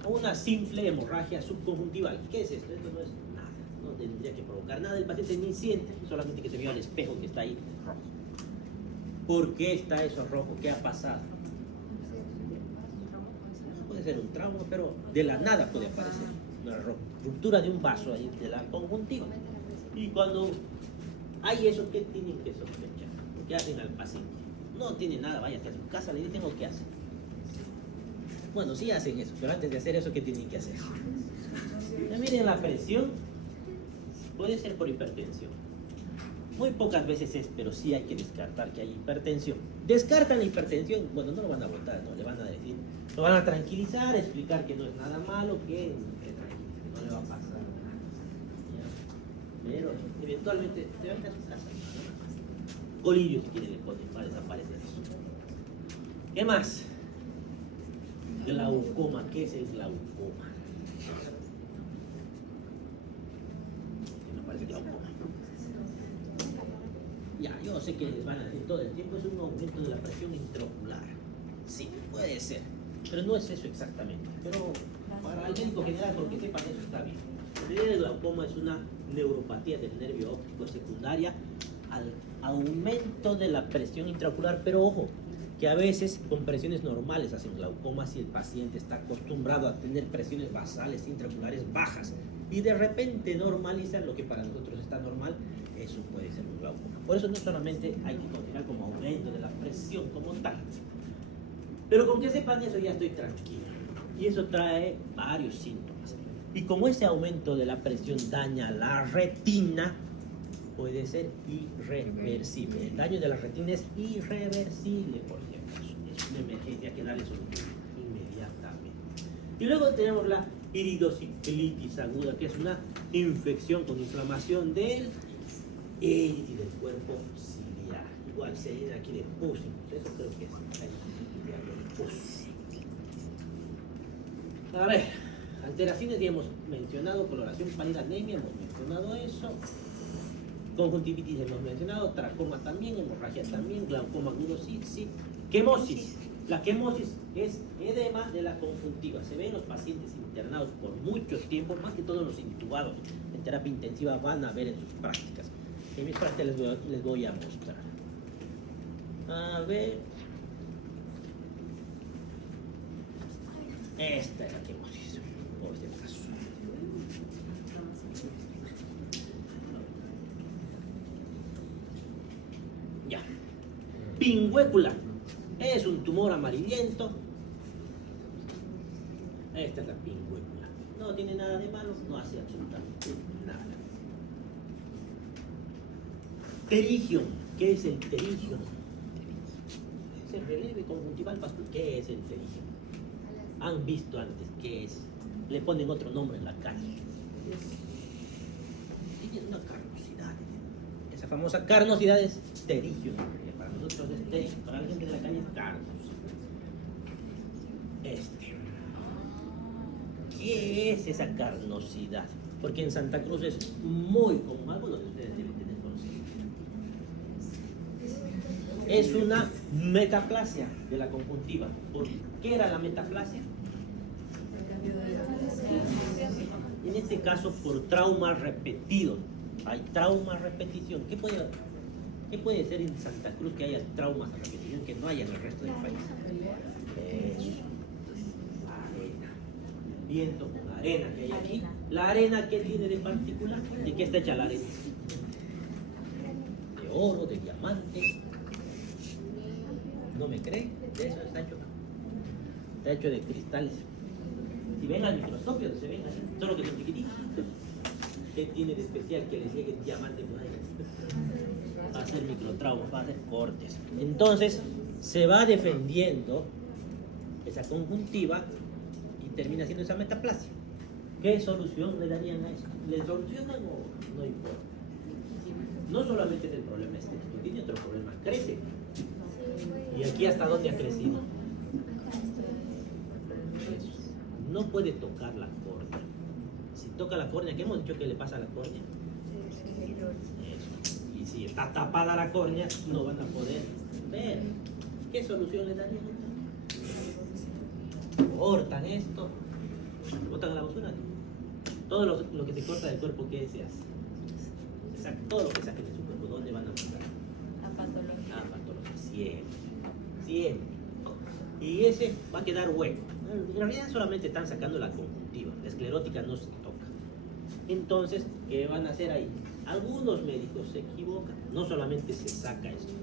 una simple hemorragia subconjuntival. ¿Qué es esto? Esto no es nada, no tendría que provocar nada. El paciente ni siente, solamente que se vea al espejo que está ahí rojo. ¿Por qué está eso rojo? ¿Qué ha pasado? Puede ser un trauma, pero de la nada puede aparecer una ruptura de un vaso ahí de la conjuntiva. Y cuando hay eso, ¿qué tienen que sospechar? ¿Qué hacen al paciente? No tiene nada, váyase a su casa, le dicen, ¿qué hacen? Bueno, sí hacen eso, pero antes de hacer eso, ¿qué tienen que hacer? Ya miren, la presión puede ser por hipertensión. Muy pocas veces es, pero sí hay que descartar que hay hipertensión. Descartan la hipertensión, bueno, no lo van a votar, no le van a decir, lo van a tranquilizar, explicar que no es nada malo, que no le va a pasar nada. Pero eventualmente se va a ir a su casa. Colirio, si quieren, le ponen para desaparecer eso. ¿Qué más? Glaucoma. ¿Qué es el glaucoma? Me parece glaucoma. Ya, yo sé que les van a decir todo el tiempo, es un aumento de la presión intraocular. Sí, puede ser, pero no es eso exactamente. Pero para el médico general, porque sepan eso, está bien. El glaucoma es una neuropatía del nervio óptico secundaria al aumento de la presión intraocular, pero ojo, que a veces con presiones normales hacen glaucoma si el paciente está acostumbrado a tener presiones basales intraoculares bajas y de repente normalizan lo que para nosotros está normal, eso puede ser un glaucoma. Por eso no solamente hay que considerar como aumento de la presión como tal, pero con que sepan eso ya estoy tranquilo. Y eso trae varios síntomas. Y como ese aumento de la presión daña la retina, puede ser irreversible. El daño de la retina es irreversible, por ejemplo. Es una emergencia que darle solución inmediatamente. Y luego tenemos la iridociclitis aguda, que es una infección con inflamación del iris y del cuerpo ciliar. Igual se llena aquí de pus, eso creo que es pus. A ver, alteraciones ya hemos mencionado, coloración pálida, anemia, hemos mencionado eso. Conjuntivitis hemos mencionado, tracoma también, hemorragia también, glaucoma agudo, sí. Quemosis. La quemosis es edema de la conjuntiva. Se ve en los pacientes internados por mucho tiempo, más que todos los intubados en terapia intensiva van a ver en sus prácticas. En mis partes les voy a mostrar. A ver. Esta es la que hemos hecho. Por si acaso. Ya. Pingüécula. Es un tumor amarillento. Esta es la pingüécula. No tiene nada de malo, no hace absolutamente nada. Pterigium. ¿Qué es el pterigium? Es el relieve conjuntival vascular. ¿Qué es el pterigium? Han visto antes qué es. Le ponen otro nombre en la calle. Tiene una carnosidad. Esa famosa carnosidad es pterigium. Para nosotros es pterigium. Para la gente de la calle es carnos. ¿Qué es esa carnosidad? Porque en Santa Cruz es muy común, algunos de ustedes deben tener conocimiento. Es una metaplasia de la conjuntiva. ¿Por qué era la metaplasia? En este caso, por traumas repetidos. Hay traumas repetición. ¿Qué puede ser en Santa Cruz que haya traumas a repetición que no haya en el resto del país? Eso. Arena. Viento con arena que hay aquí. La arena, ¿qué tiene de particular? ¿De qué está hecha la arena? De oro, de diamantes. ¿No me creen? De eso está hecho. Está hecho de cristales. Si ven al microscopio, se ven así, solo que son chiquititos. ¿Qué tiene de especial que les llegue diamante por ahí? Va a hacer microtraumas, va a hacer cortes. Entonces, se va defendiendo esa conjuntiva y termina siendo esa metaplasia. ¿Qué solución le darían a eso? ¿Le solucionan o no importa? No solamente es el problema estético, tiene otro problema, crece. ¿Y aquí hasta dónde ha crecido? Eso. No puede tocar la córnea. Si toca la córnea, ¿qué hemos dicho que le pasa a la córnea? Eso. Y si está tapada la córnea, no van a poder ver. ¿Qué solución le darían? Cortan esto, lo botan a la basura. Todo lo que se corta del cuerpo, ¿qué se hace? Se saca todo lo que saquen de su cuerpo. ¿Dónde van a mandar? A patología. A patología, siempre. Y ese va a quedar hueco. En realidad solamente están sacando la conjuntiva, la esclerótica no se toca. Entonces, ¿qué van a hacer ahí? Algunos médicos se equivocan, no solamente se saca esto,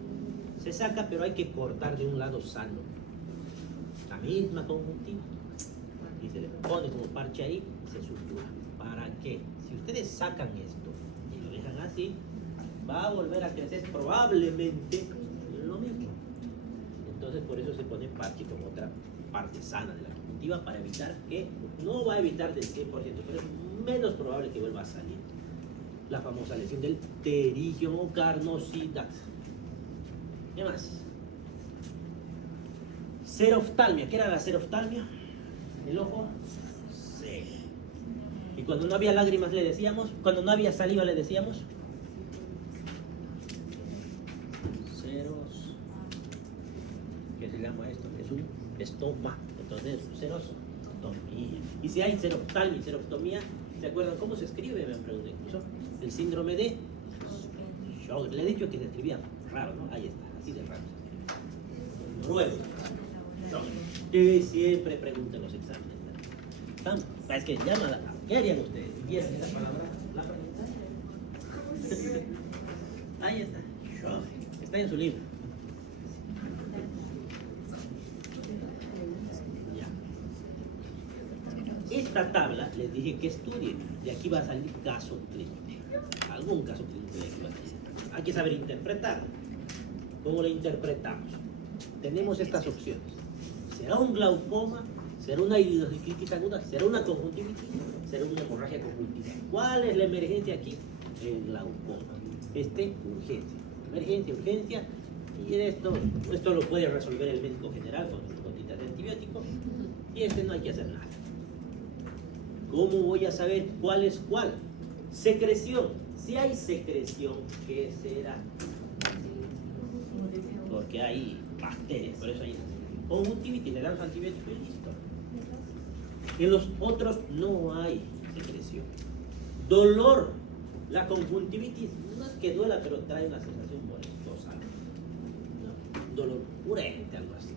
se saca, pero hay que cortar de un lado sano, la misma conjuntiva, y se le pone como parche ahí, se sutura. ¿Para qué? Si ustedes sacan esto y lo dejan así, va a volver a crecer probablemente lo mismo. Entonces por eso se pone parche como otra parte sana de la conjuntiva para evitar que, no va a evitar del 100%, pero es menos probable que vuelva a salir la famosa lesión del pterigium o carnosidad. ¿Qué más? Seroftalmia. ¿Qué era la seroftalmia? El ojo seco. Y cuando no había lágrimas le decíamos, cuando no había saliva le decíamos ceros. ¿Qué se llama esto? Es un estoma. Entonces, serostomía. Y si hay seroftalmia y seroftomía, ¿se acuerdan cómo se escribe? Me han preguntado incluso. El síndrome de Sjögren. Le he dicho que se escribía raro, ¿no? Ahí está, así de raro. Noruego. Que siempre preguntan los exámenes. Es que llama, ¿qué harían ustedes? ¿Y es esa palabra? ¿La pregunta? Ahí está. Está en su libro. Ya. Esta tabla les dije que estudien. De aquí va a salir caso clínico. Algún caso clínico de aquí va a salir. Hay que saber interpretarlo. ¿Cómo lo interpretamos? Tenemos estas opciones. ¿Será un glaucoma? ¿Será una iridociclitis aguda? ¿Será una conjuntivitis? ¿Será una hemorragia conjuntiva? ¿Cuál es la emergencia aquí? El glaucoma. Urgencia. Emergencia, urgencia. Y esto lo puede resolver el médico general con sus gotitas de antibiótico. Y no hay que hacer nada. ¿Cómo voy a saber cuál es cuál? Secreción. Si hay secreción, ¿qué será? Porque hay bacterias, por eso hay conjuntivitis, le dan su antibiótico y listo. En los otros no hay secreción. Dolor. La conjuntivitis no es que duela, pero trae una sensación molestosa, ¿no? Un dolor urente, algo así.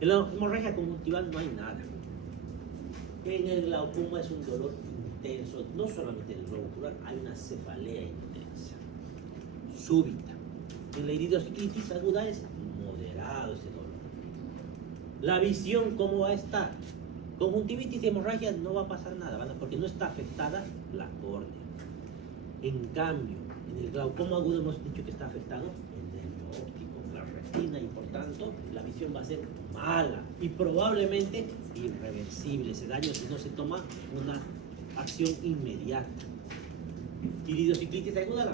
En la hemorragia conjuntival no hay nada. En el glaucoma es un dolor intenso, no solamente en el globo ocular, hay una cefalea intensa, súbita. En la iridociclitis aguda es moderado ese dolor. La visión, ¿cómo va a estar? Conjuntivitis y hemorragia no va a pasar nada, ¿vale? Porque no está afectada la córnea. En cambio, en el glaucoma agudo hemos dicho que está afectado el nervio óptico, la retina, y por tanto la visión va a ser mala y probablemente irreversible ese daño si no se toma una acción inmediata. Iridociclitis aguda,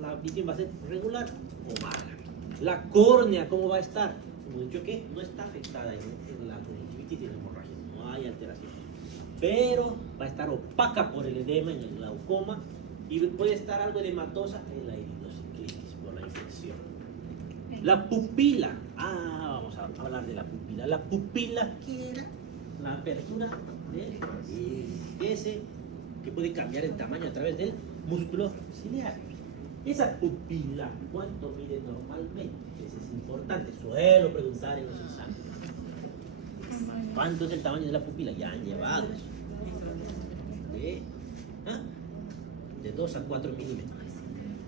la visión va a ser regular o mala. La córnea, ¿cómo va a estar? Hemos dicho que no está afectada en la conjuntivitis y en la hemorragia, no hay alteración, pero va a estar opaca por el edema en el glaucoma y puede estar algo edematosa en la iridociclitis por la infección. La pupila, vamos a hablar de la pupila. La pupila, ¿qué era? La apertura del ese que puede cambiar el tamaño a través del músculo ciliar. Esa pupila, ¿cuánto mide normalmente? Eso es importante, suelo preguntar en los exámenes. ¿Cuánto es el tamaño de la pupila? Ya han llevado eso. De 2 a 4 milímetros.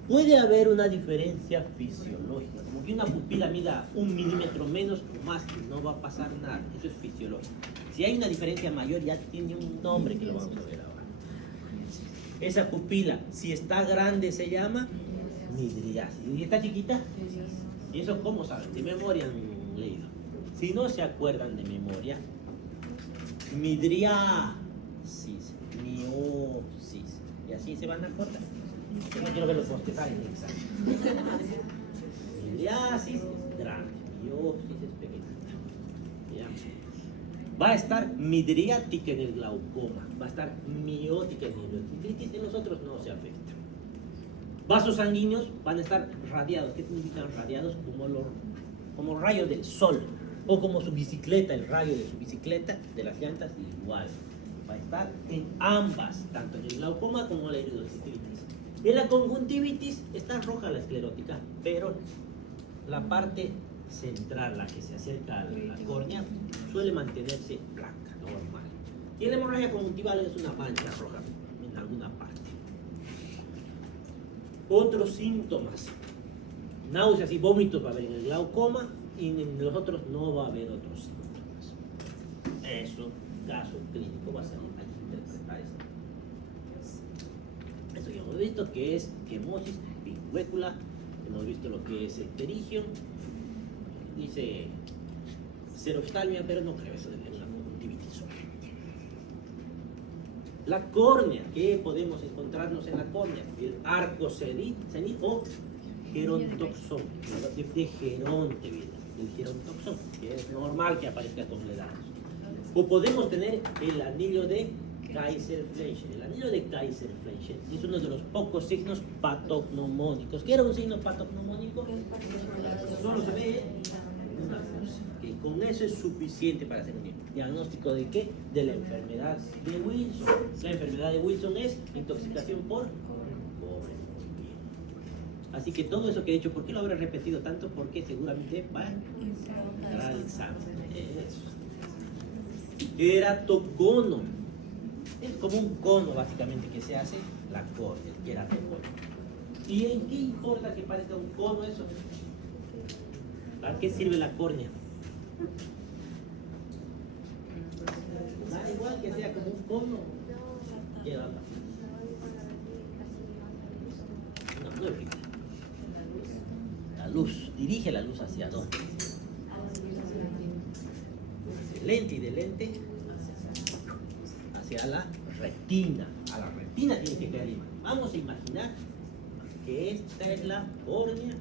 Puede haber una diferencia fisiológica, como que una pupila mida 1 milímetro menos o más, no va a pasar nada, eso es fisiológico. Si hay una diferencia mayor, ya tiene un nombre que lo vamos a ver ahora. Esa pupila, si está grande, se llama midriasis. ¿Y está chiquita? ¿Y eso cómo saben? De memoria han leído. Si no se acuerdan de memoria, midriasis, miosis, y así se van a acordar. Yo no quiero ver los bostezar en el examen. Midriasis es grande, miosis es pequeñita. ¿Ya? Va a estar midriática en el glaucoma, va a estar miótica en el iridociclitis, en los otros no se afecta. Vasos sanguíneos van a estar radiados. ¿Qué significan radiados? Como rayos del sol, o como su bicicleta, el rayo de su bicicleta, de las llantas, igual. Va a estar en ambas, tanto en el glaucoma como en la iridociclitis. En la conjuntivitis está roja la esclerótica, pero la parte central, la que se acerca a la córnea, suele mantenerse blanca, normal. Y en la hemorragia conjuntival es una mancha roja en alguna parte. Otros síntomas: náuseas y vómitos va a haber en el glaucoma, y en los otros no va a haber otros síntomas. Eso, caso clínico, va a salir a interpretar eso. Eso ya hemos visto que es quemosis, pingüécula, hemos visto lo que es el pterigio, dice seroftalmia, pero no creo eso de la conjuntivitis. La córnea, ¿qué podemos encontrarnos en la córnea? El arco senil o gerontoxón, de geronte viene, del gerontoxón, que es normal que aparezca con la edad. O podemos tener el anillo de Kaiser-Fleischer. El anillo de Kaiser-Fleischer es uno de los pocos signos patognomónicos. ¿Qué era un signo patognomónico? Solo se ve una cosa. Que con eso es suficiente para hacer un diagnóstico de qué? De la enfermedad de Wilson. La enfermedad de Wilson es intoxicación por cobre. Así que todo eso que he dicho, ¿por qué lo habré repetido tanto? Porque seguramente va a entrar al examen. Eso. Queratocono. Es como un cono básicamente que se hace la córnea, el queratocono. ¿Y en qué importa que parezca un cono eso? ¿Para qué sirve la córnea? Da igual que sea como un cono. Queda no es rica. La luz, dirige la luz hacia dónde. Lente y de lente hacia la retina. A la retina tiene que caer imagen. Vamos a imaginar que esta es la córnea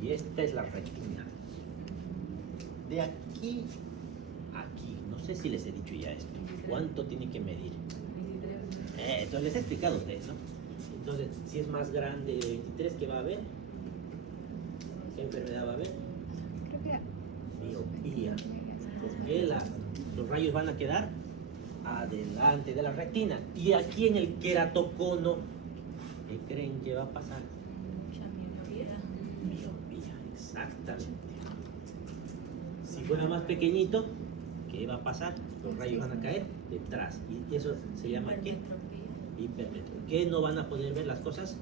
y esta es la retina. De aquí a aquí, no sé si les he dicho ya esto. ¿Cuánto tiene que medir? Entonces les he explicado a ustedes, ¿no? Entonces, si es más grande de 23, ¿qué va a haber? ¿Qué enfermedad va a haber? Creo que Miopía. Porque los rayos van a quedar adelante de la retina. Y aquí en el queratocono, ¿Qué creen que va a pasar? Mucha miopía. Miopía, exactamente. Si fuera más pequeñito, ¿qué va a pasar? Los rayos van a caer detrás. Y eso se llama ¿qué? Hipermetropía. ¿Qué no van a poder ver las cosas?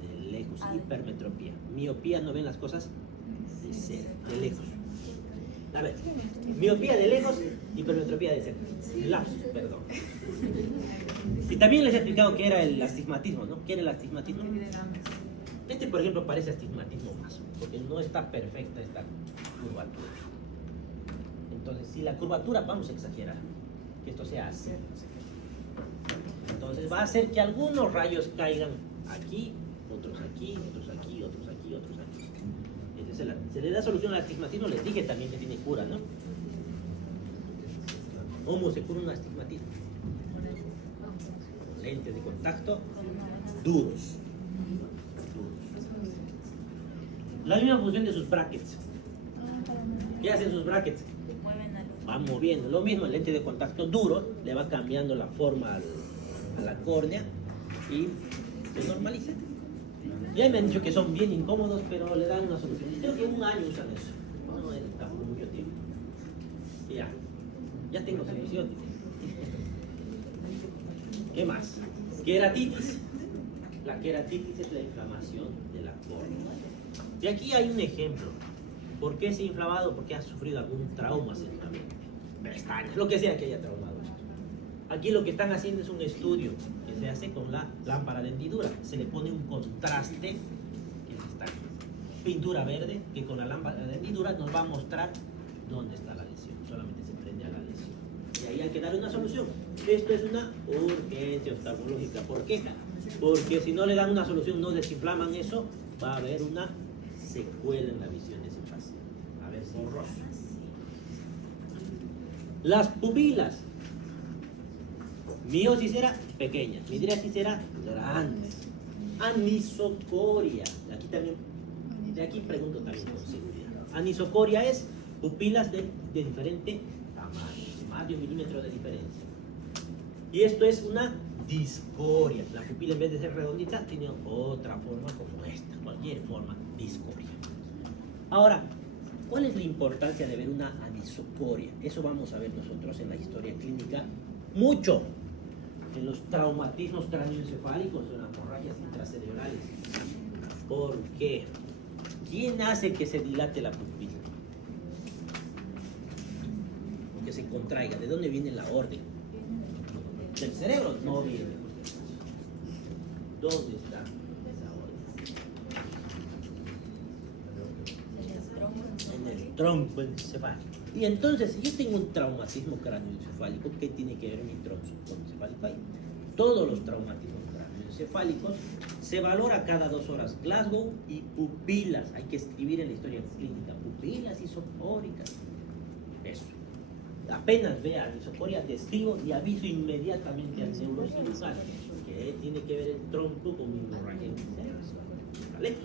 De lejos. Hipermetropía. Miopía, no ven las cosas de cerca, de lejos. A ver, miopía de lejos, hipermetropía de cerca. Lapsus, perdón. Y también les he explicado qué era el astigmatismo, ¿no? ¿Qué era el astigmatismo? Este, por ejemplo, parece astigmatismo más, porque no está perfecta esta curvatura. Entonces, si la curvatura, vamos a exagerar, que esto sea así. Entonces va a hacer que algunos rayos caigan aquí, otros aquí, otros aquí, otros aquí, otros aquí. Entonces se le da solución al astigmatismo, les dije también que tiene cura, ¿no? ¿Cómo se cura un astigmatismo? Lentes de contacto duros. La misma función de sus brackets. ¿Qué hacen sus brackets? Mueven la luz. Van moviendo. Lo mismo, el lente de contacto duro le va cambiando la forma a la córnea y se normaliza. Ya me han dicho que son bien incómodos, pero le dan una solución. Creo que un año usan eso. No es tampoco mucho tiempo. Y ya tengo solución. ¿Qué más? Queratitis. La queratitis es la inflamación de la córnea. Y aquí hay un ejemplo. ¿Por qué se ha inflamado? Porque ha sufrido algún trauma seguramente. Pestañas, lo que sea que haya traumado. Aquí lo que están haciendo es un estudio que se hace con la lámpara de hendidura. Se le pone un contraste, que es esta pintura verde, que con la lámpara de hendidura nos va a mostrar dónde está la lesión. Solamente se prende a la lesión. Y ahí hay que dar una solución. Esto es una urgencia oftalmológica. ¿Por qué? Porque si no le dan una solución, no desinflaman eso, va a haber una secuela en la visión de ese paciente. A ver, borroso. Las pupilas. Miosis era pequeña, midriasis era grande. Anisocoria. Aquí también, de aquí pregunto también con seguridad. Anisocoria es pupilas de diferente tamaño, más de 1 milímetro de diferencia. Y esto es una discoria. La pupila en vez de ser redondita tiene otra forma como esta, cualquier forma, discoria. Ahora, ¿cuál es la importancia de ver una anisocoria? Eso vamos a ver nosotros en la historia clínica mucho. En los traumatismos cráneoencefálicos o en las hemorragias intracerebrales. ¿Por qué? ¿Quién hace que se dilate la pupila? O que se contraiga. ¿De dónde viene la orden? ¿Del cerebro? No viene. ¿Dónde está esa orden? En el tronco encefálico. Y entonces, si yo tengo un traumatismo cráneoencefálico, ¿qué tiene que ver mi tronco encefálico ahí? Todos los traumatismos cráneoencefálicos se valora cada 2 horas. Glasgow y pupilas. Hay que escribir en la historia clínica. Pupilas isocóricas. Eso. Apenas vea anisocoria, describo y aviso inmediatamente al neurocirujano que tiene que ver el tronco con mi hemorragia en el cerebro. ¿Vale?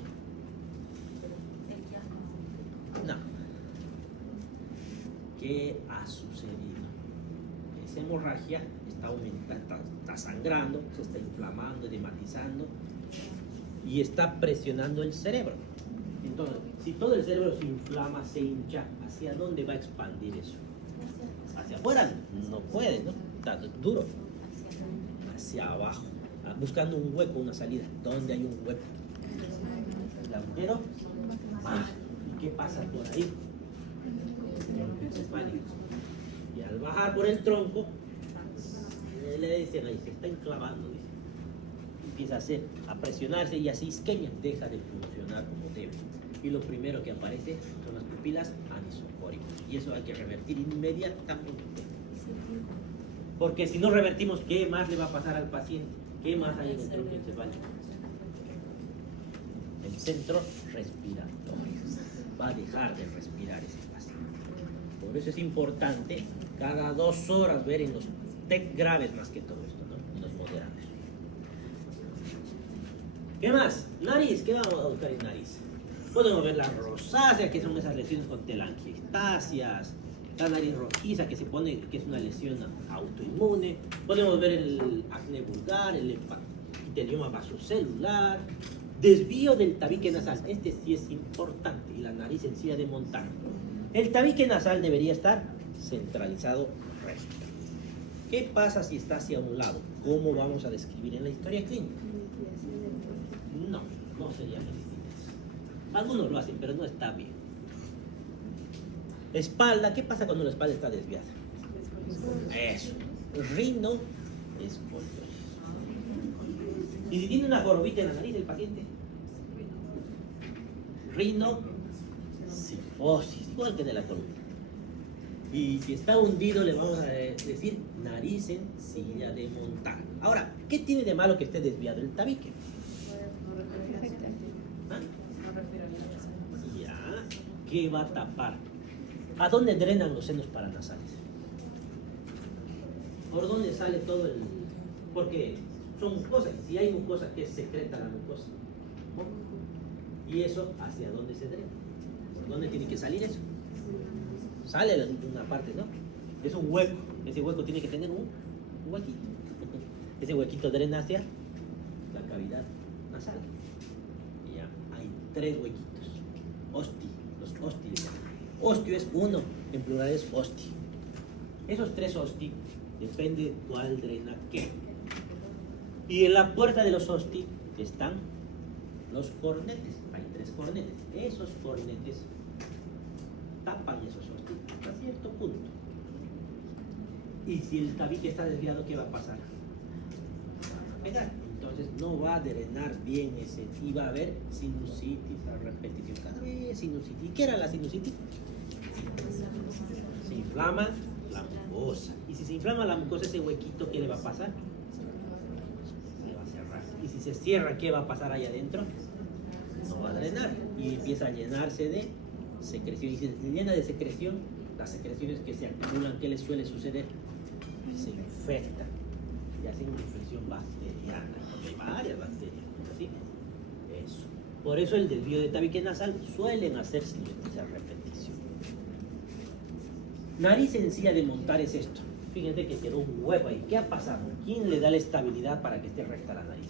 No. ¿Qué ha sucedido? Esa hemorragia está aumentando, está sangrando, se está inflamando, edematizando y está presionando el cerebro. Entonces, si todo el cerebro se inflama, se hincha, ¿hacia dónde va a expandir eso? Hacia afuera no puede, ¿no? Está duro. Hacia abajo, buscando un hueco, una salida. ¿Dónde hay un hueco? El agujero. ¿Y qué pasa por ahí? Y al bajar por el tronco, le dicen ahí, se está enclavando, dice. Empieza a presionarse y así isquemia deja de funcionar como debe. Y lo primero que aparece son las pupilas anisocóricas. Y eso hay que revertir inmediatamente. Porque si no revertimos, ¿qué más le va a pasar al paciente? ¿Qué más hay en el tronco encefálico? El centro respiratorio. Va a dejar de respirar ese paciente. Por eso es importante cada 2 horas ver en los TEC graves más que todo esto, ¿no? En los moderados. ¿Qué más? Nariz, ¿qué vamos a buscar en nariz? Podemos ver la rosácea, que son esas lesiones con telangiectasias, la nariz rojiza, que se pone que es una lesión autoinmune. Podemos ver el acné vulgar, el hepatitis epitelioma vasocelular, desvío del tabique nasal. Este sí es importante, y la nariz sencilla de montar. El tabique nasal debería estar centralizado recto. ¿Qué pasa si está hacia un lado? ¿Cómo vamos a describir en la historia clínica? No, no sería meniscitis. Algunos lo hacen, pero no está bien. Espalda, ¿qué pasa cuando la espalda está desviada? Eso. Rino escoliosis. ¿Y si tiene una jorobita en la nariz el paciente? Rino sifosis, igual que de la columna. Y si está hundido le vamos a decir nariz sencilla de montar. Ahora, ¿qué tiene de malo que esté desviado el tabique? ¿Ah? Ya, ¿qué va a tapar? ¿A dónde drenan los senos paranasales? ¿Por dónde sale todo el...? Porque son mucosas, si hay mucosa, ¿qué secreta la mucosa? ¿No? ¿Y eso hacia dónde se drena? ¿Por dónde tiene que salir eso? Sale de una parte, ¿no? Es un hueco, ese hueco tiene que tener un huequito. Ese huequito drena hacia la cavidad nasal. Y ya, hay 3 huequitos. Osti, los osti. Ostio es uno, en plural es osti. Esos 3 osti, depende cuál drena qué. Y en la puerta de los osti están los cornetes. Hay 3 cornetes. Esos cornetes tapan esos osti hasta cierto punto. Y si el tabique está desviado, ¿qué va a pasar? Va a pegar. Entonces no va a drenar bien ese, y va a haber sinusitis a repetición. Cada vez sinusitis. ¿Qué era la sinusitis? Se inflama la mucosa. Y si se inflama la mucosa, ese huequito, ¿qué le va a pasar? Se va a cerrar. Y si se cierra, ¿qué va a pasar ahí adentro? No va a drenar. Y empieza a llenarse de secreción. Y si se llena de secreción, las secreciones que se acumulan, ¿qué les suele suceder? Se infectan y hacen una infección bacteriana, porque hay varias bacterias, ¿sí? Eso. Por eso el desvío de tabique nasal suelen hacer sinusitis a repetición. Nariz sencilla de montar es esto. Fíjense que quedó un hueco ahí. ¿Qué ha pasado? ¿Quién le da la estabilidad para que esté recta la nariz?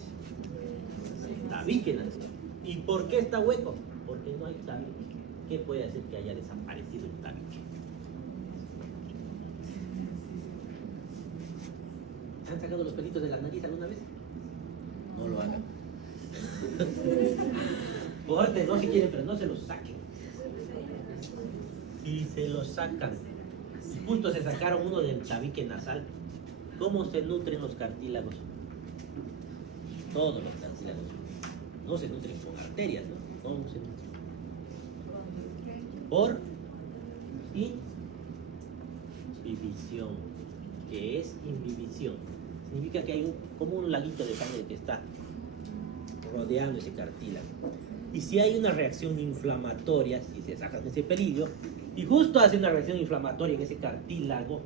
El tabique nasal. ¿Y por qué está hueco? Porque no hay tabique. ¿Qué puede hacer que haya desaparecido el tabique? ¿Han sacado los pelitos de la nariz alguna vez? No lo hagan. Fuerte, no si quieren, pero no se los saquen. Y se los sacan. Y justo se sacaron uno del tabique nasal. ¿Cómo se nutren los cartílagos? Todos los cartílagos. No se nutren con arterias, ¿no? ¿Cómo se nutren? Por inhibición. ¿Qué es inhibición? Significa que hay como un laguito de sangre que está rodeando ese cartílago. Y si hay una reacción inflamatoria, si se saca ese pelillo, y justo hace una reacción inflamatoria en ese cartílago,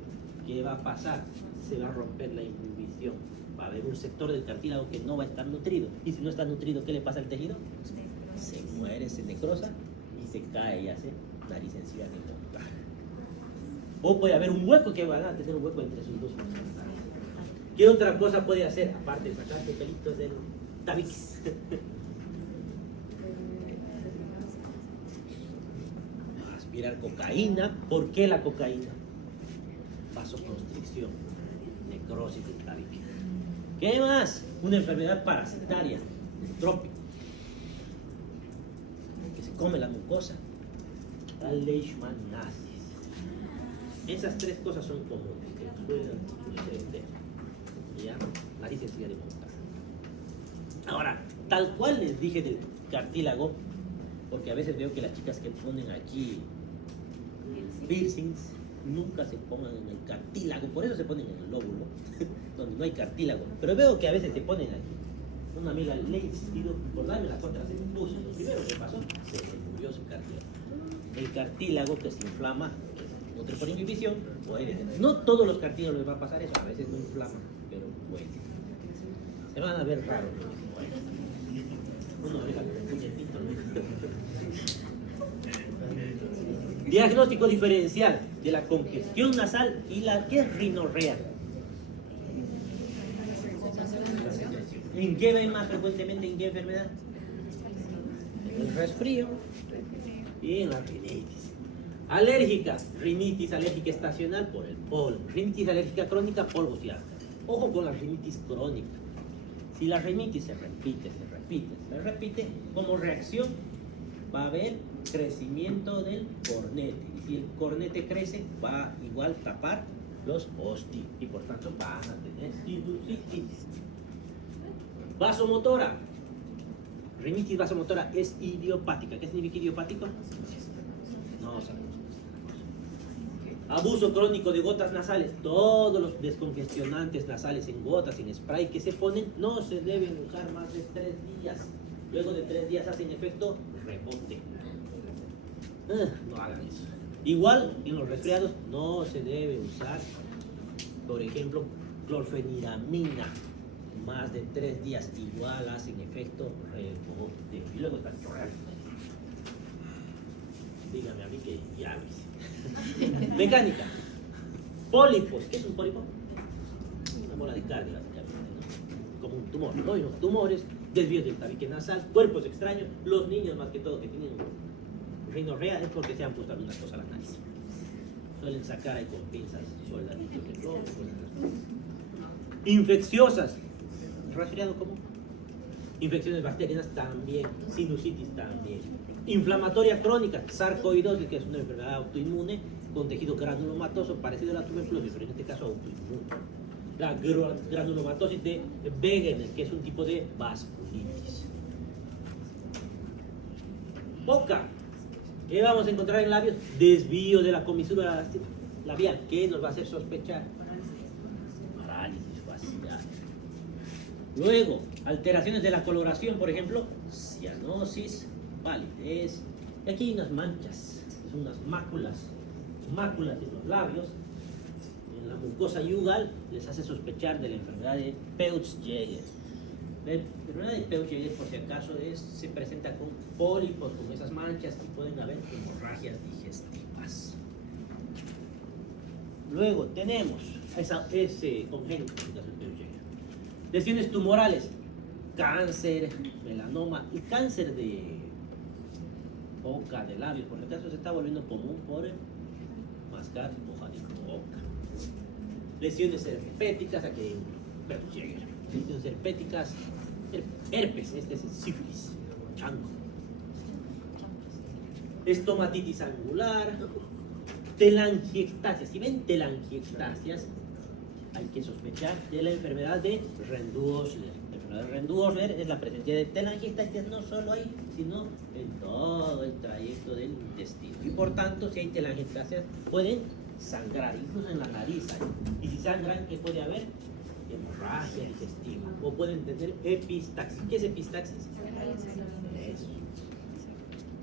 ¿qué va a pasar? Se va a romper la inhibición. Va a haber un sector del cartílago que no va a estar nutrido. Y si no está nutrido, ¿qué le pasa al tejido? Se muere, se necrosa y se cae y hace nariz sencilla de montar. O puede haber un hueco, que van a tener un hueco entre sus dos fosas. ¿Qué otra cosa puede hacer? Aparte de sacarse pelitos del tabique. Aspirar cocaína. ¿Por qué la cocaína? Vasoconstricción, necrosis del tabique. ¿Qué más? Una enfermedad parasitaria, estrópico, que se come la mucosa. La leishmaniasis. Esas 3 cosas son comunes que pueden suceder. ¿Ya? Nariz sencilla de montar. Ahora, tal cual les dije del cartílago, porque a veces veo que las chicas que ponen aquí piercings nunca se pongan en el cartílago, por eso se ponen en el lóbulo, donde no hay cartílago. Pero veo que a veces se ponen aquí. Una amiga le he insistido por darme la contra, se puso. Lo primero que pasó, se le murió su cartílago. El cartílago que se inflama, que nutre por inhibición, puede tener. No todos los cartílagos les va a pasar eso, a veces no inflaman, pero puede. Se van a ver raros. Uno deja con el puñetito, ¿no? Diagnóstico diferencial de la congestión nasal y la que es rinorrea. ¿En qué ven más frecuentemente? ¿En qué enfermedad? En el resfrío y en la rinitis. Alérgica, rinitis alérgica estacional por el polvo. Rinitis alérgica crónica, polvo y ácaro. Ojo con la rinitis crónica. Si la rinitis se repite, como reacción va a haber crecimiento del cornete. Y si el cornete crece, va a igual tapar los osti y por tanto van a tener sinusitis. Vasomotora. Rinitis vasomotora es idiopática. ¿Qué significa idiopático? No sabemos. Abuso crónico de gotas nasales. Todos los descongestionantes nasales en gotas, en spray que se ponen, no se deben usar más de 3 días. Luego de 3 días hacen efecto rebote. No hagan eso. Igual en los resfriados no se debe usar, por ejemplo, clorfeniramina. Más de 3 días igual hacen efecto rebote. Y luego están llorando. Dígame a mí que ya ves. Mecánica. Pólipos. ¿Qué es un pólipo? Una bola de carne, ¿no? Como un tumor. ¿No? Tumores, desvíos del tabique nasal, cuerpos extraños. Los niños, más que todo, que tienen rinorrea es porque se han puesto algunas cosas a la nariz. Suelen sacar ahí con pinzas soldaditos de plomo, cosas así. Infecciosas. ¿Resfriado común? Infecciones bacterianas también. Sinusitis también. Inflamatoria crónica, sarcoidosis, que es una enfermedad autoinmune con tejido granulomatoso parecido a la tuberculosis, pero en este caso autoinmune. La granulomatosis de Wegener, que es un tipo de vasculitis. Boca. ¿Qué vamos a encontrar en labios? Desvío de la comisura labial. ¿Qué nos va a hacer sospechar? Parálisis facial. Luego, alteraciones de la coloración, por ejemplo, cianosis, palidez. Y aquí hay unas manchas, son unas máculas en los labios. En la mucosa yugal les hace sospechar de la enfermedad de Peutz-Jeghers. La enfermedad de Peutz-Jeghers, por si acaso, se presenta con pólipos, con esas manchas, y pueden haber hemorragias digestivas. Luego tenemos ese congénito, lesiones tumorales, cáncer, melanoma y cáncer de boca, de labios, por el caso se está volviendo común por mascar hoja de coca. Lesiones herpéticas, aquí lesiones herpéticas, herpes, este es el sífilis, chango. Estomatitis angular, telangiectasias. Si ven telangiectasias, hay que sospechar de la enfermedad de Rendu-Osler. La enfermedad de Rendu-Osler es la presencia de telangiectasias no solo ahí, sino en todo el trayecto del intestino. Y por tanto, si hay telangiectasias, pueden sangrar, incluso en la nariz hay. Y si sangran, ¿qué puede haber? Hemorragia digestiva. O pueden tener epistaxis. ¿Qué es epistaxis? Eso.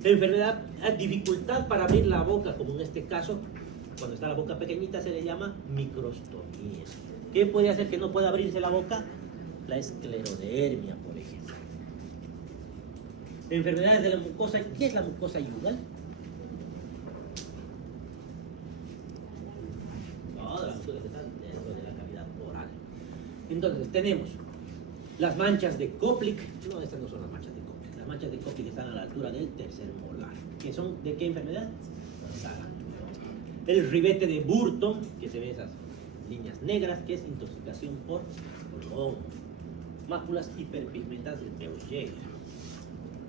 Enfermedad, dificultad para abrir la boca, como en este caso, cuando está la boca pequeñita se le llama microstomía. ¿Qué puede hacer que no pueda abrirse la boca? La esclerodermia, por ejemplo. Enfermedades de la mucosa. ¿Qué es la mucosa yugal? Todas las mucosas que están dentro de la cavidad oral. Entonces tenemos las manchas de Koplik. No, estas no son las manchas de Koplik. Las manchas de Koplik están a la altura del tercer molar. ¿Que son de qué enfermedad? Sarampión. El ribete de Burton, que se ven esas líneas negras, que es intoxicación por plomo. Máculas hiperpigmentadas del Peutz-Jeghers.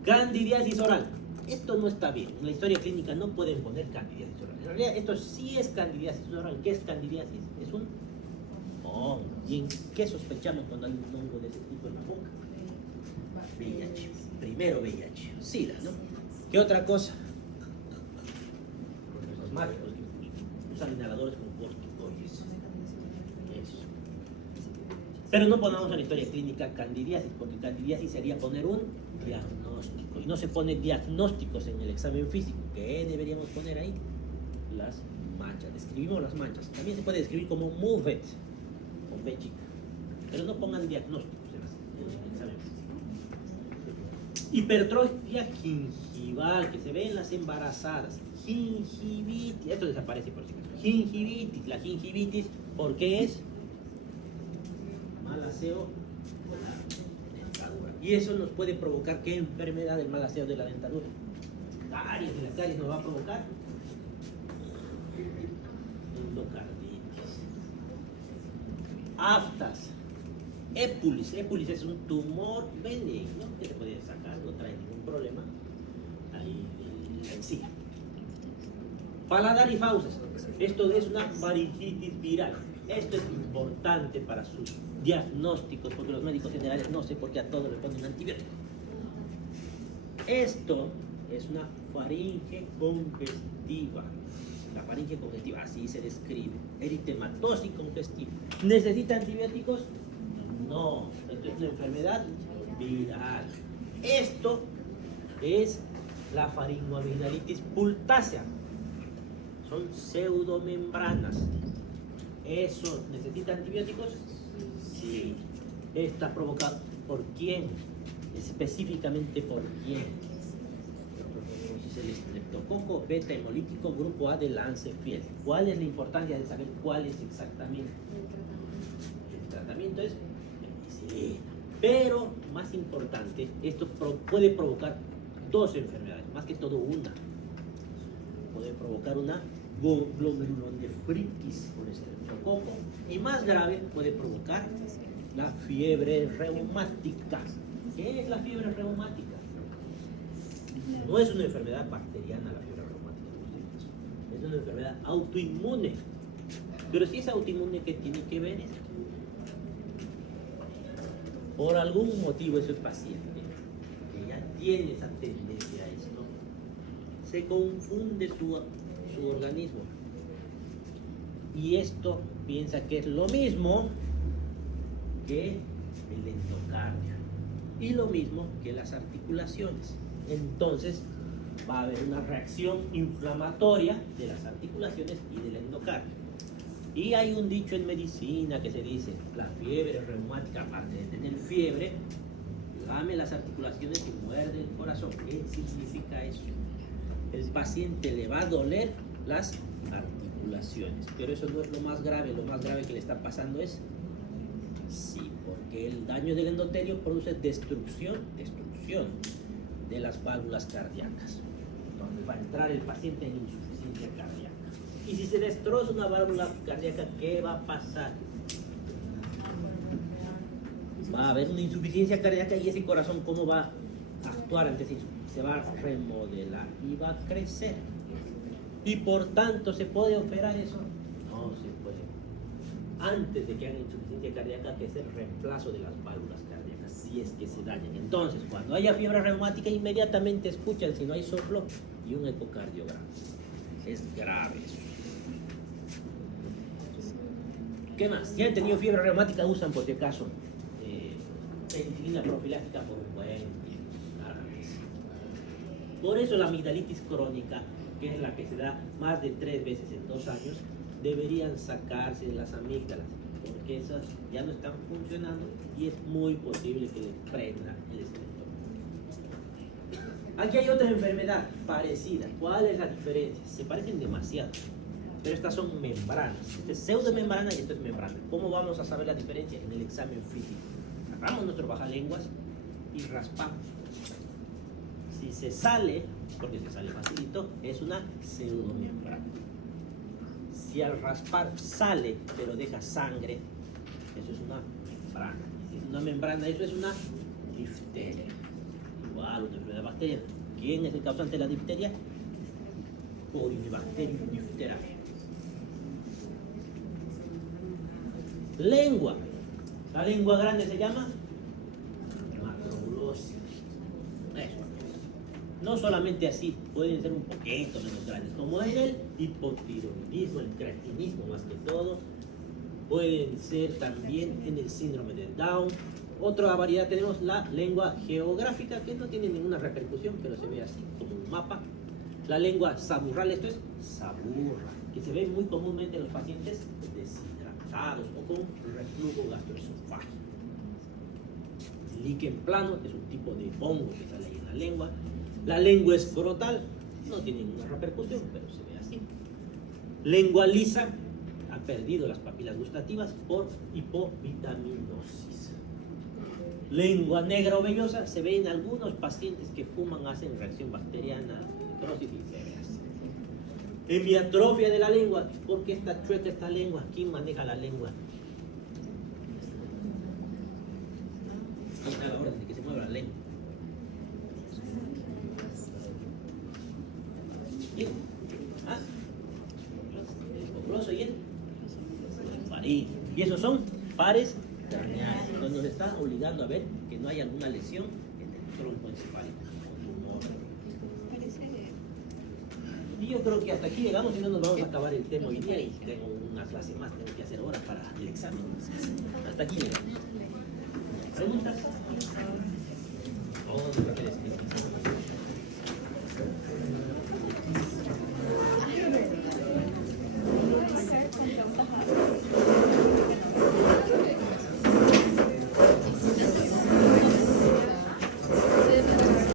Candidiasis oral. Esto no está bien. En la historia clínica no pueden poner candidiasis oral. En realidad esto sí es candidiasis oral. ¿Qué es candidiasis? Es un hongo. ¿Y en qué sospechamos cuando hay un hongo de ese tipo en la boca? VIH. Primero VIH. SIDA, ¿no? ¿Qué otra cosa? Los mágicos. Usan inhaladores con corticoides. Eso. Pero no pongamos en la historia clínica candidiasis, porque candidiasis sería poner un diagnóstico. Y no se pone diagnósticos en el examen físico. ¿Qué deberíamos poner ahí? Las manchas. Describimos las manchas. También se puede describir como MUVET, con B chica. Pero no pongan diagnósticos en el examen físico. Hipertrofia gingival, que se ve en las embarazadas. Gingivitis, esto desaparece por cierto. Gingivitis, la gingivitis, ¿por qué es? Mal aseo oral. Y eso nos puede provocar ¿qué enfermedad del mal aseo de la dentadura? Caries, y la caries nos va a provocar endocarditis, aftas, épulis. Épulis es un tumor benigno que se puede sacar, no trae ningún problema ahí en la encía. Paladar y fauces. Esto es una faringitis viral. Esto es importante para sus diagnósticos, porque los médicos generales no sé por qué a todos le ponen antibiótico. Esto es una faringe congestiva. La faringe congestiva, así se describe. Eritematosis congestiva. ¿Necesita antibióticos? No. Esto es una enfermedad viral. Esto es la faringoamigdalitis pultácea. Son pseudomembranas. ¿Eso necesita antibióticos? Sí. ¿Está provocado por quién? Específicamente por quién. Es el estreptococo beta hemolítico grupo A de Lancefield. ¿Cuál es la importancia de saber cuál es exactamente? El tratamiento es penicilina. Pero, más importante, esto puede provocar dos enfermedades, más que todo una. Puede provocar una glomerulonefritis por estreptococo y más grave puede provocar la fiebre reumática. ¿Qué es la fiebre reumática? No es una enfermedad bacteriana la fiebre reumática, es una enfermedad autoinmune. Pero si es autoinmune, ¿qué tiene que ver esto? Por algún motivo ese paciente que ya tiene esa tendencia a esto, se confunde su organismo y esto piensa que es lo mismo que el endocardio y lo mismo que las articulaciones. Entonces va a haber una reacción inflamatoria de las articulaciones y del endocardio. Y hay un dicho en medicina que se dice: la fiebre reumática, aparte de tener fiebre, lame las articulaciones y muerde el corazón. ¿Qué significa eso? El paciente le va a doler las articulaciones, pero eso no es lo más grave. Lo más grave que le está pasando es sí, porque el daño del endotelio produce destrucción de las válvulas cardíacas, donde va a entrar el paciente en insuficiencia cardíaca. Y si se destroza una válvula cardíaca, ¿qué va a pasar? Va a haber una insuficiencia cardíaca y ese corazón, ¿cómo va a actuar ante eso? Se va a remodelar y va a crecer. Y por tanto, ¿se puede operar eso? No se puede. Antes de que haga insuficiencia cardíaca, que es el reemplazo de las válvulas cardíacas, si es que se dañan. Entonces, cuando haya fiebre reumática, inmediatamente escuchan si no hay soplo y un ecocardiograma. Es grave eso. ¿Qué más? Si han tenido fiebre reumática, usan por si acaso penicilina profiláctica por un buen tiempo. Nada más. Por eso la amigdalitis crónica, que es la que se da más de 3 veces en 2 años, deberían sacarse de las amígdalas, porque esas ya no están funcionando y es muy posible que les prenda el esqueleto. Aquí hay otra enfermedad parecida. ¿Cuál es la diferencia? Se parecen demasiado, pero estas son membranas. Esta es pseudomembrana y esto es membrana. ¿Cómo vamos a saber la diferencia? En el examen físico. Agarramos nuestro bajalenguas y raspamos. Si se sale, porque se sale facilito, es una pseudomembrana. Si al raspar sale, pero deja sangre, eso es una membrana. Si es una membrana, eso es una difteria. Igual, una enfermedad bacteriana. ¿Quién es el causante de la difteria? Corynebacterium diphtheriae. Lengua. La lengua grande se llama macroglosia. Eso. No solamente así, pueden ser un poquito menos grandes, como en el hipotiroidismo, el cretinismo más que todo. Pueden ser también en el síndrome de Down. Otra variedad tenemos la lengua geográfica, que no tiene ninguna repercusión, pero se ve así como un mapa. La lengua saburral, esto es saburra, que se ve muy comúnmente en los pacientes deshidratados o con reflujo gastroesofágico. El líquen plano es un tipo de hongo que sale ahí en la lengua. La lengua escrotal no tiene ninguna repercusión, pero se ve así. Lengua lisa, ha perdido las papilas gustativas por hipovitaminosis. Lengua negra o vellosa se ve en algunos pacientes que fuman, hacen reacción bacteriana, necrosis y cegas. Hemiatrofia de la lengua. ¿Por qué está chueca esta lengua? ¿Quién maneja la lengua? ¿Quién da la orden de que se mueva la lengua? ¿Quién? ¿Ah? El coploso y el farín. Y esos son pares craneales, donde nos está obligando a ver que no hay alguna lesión en el tronco encefálico. Y yo creo que hasta aquí llegamos y no nos vamos a acabar el tema hoy día y tengo una clase más, tengo que hacer ahora para el examen. Hasta aquí llegamos. ¿Preguntas? Oh, no,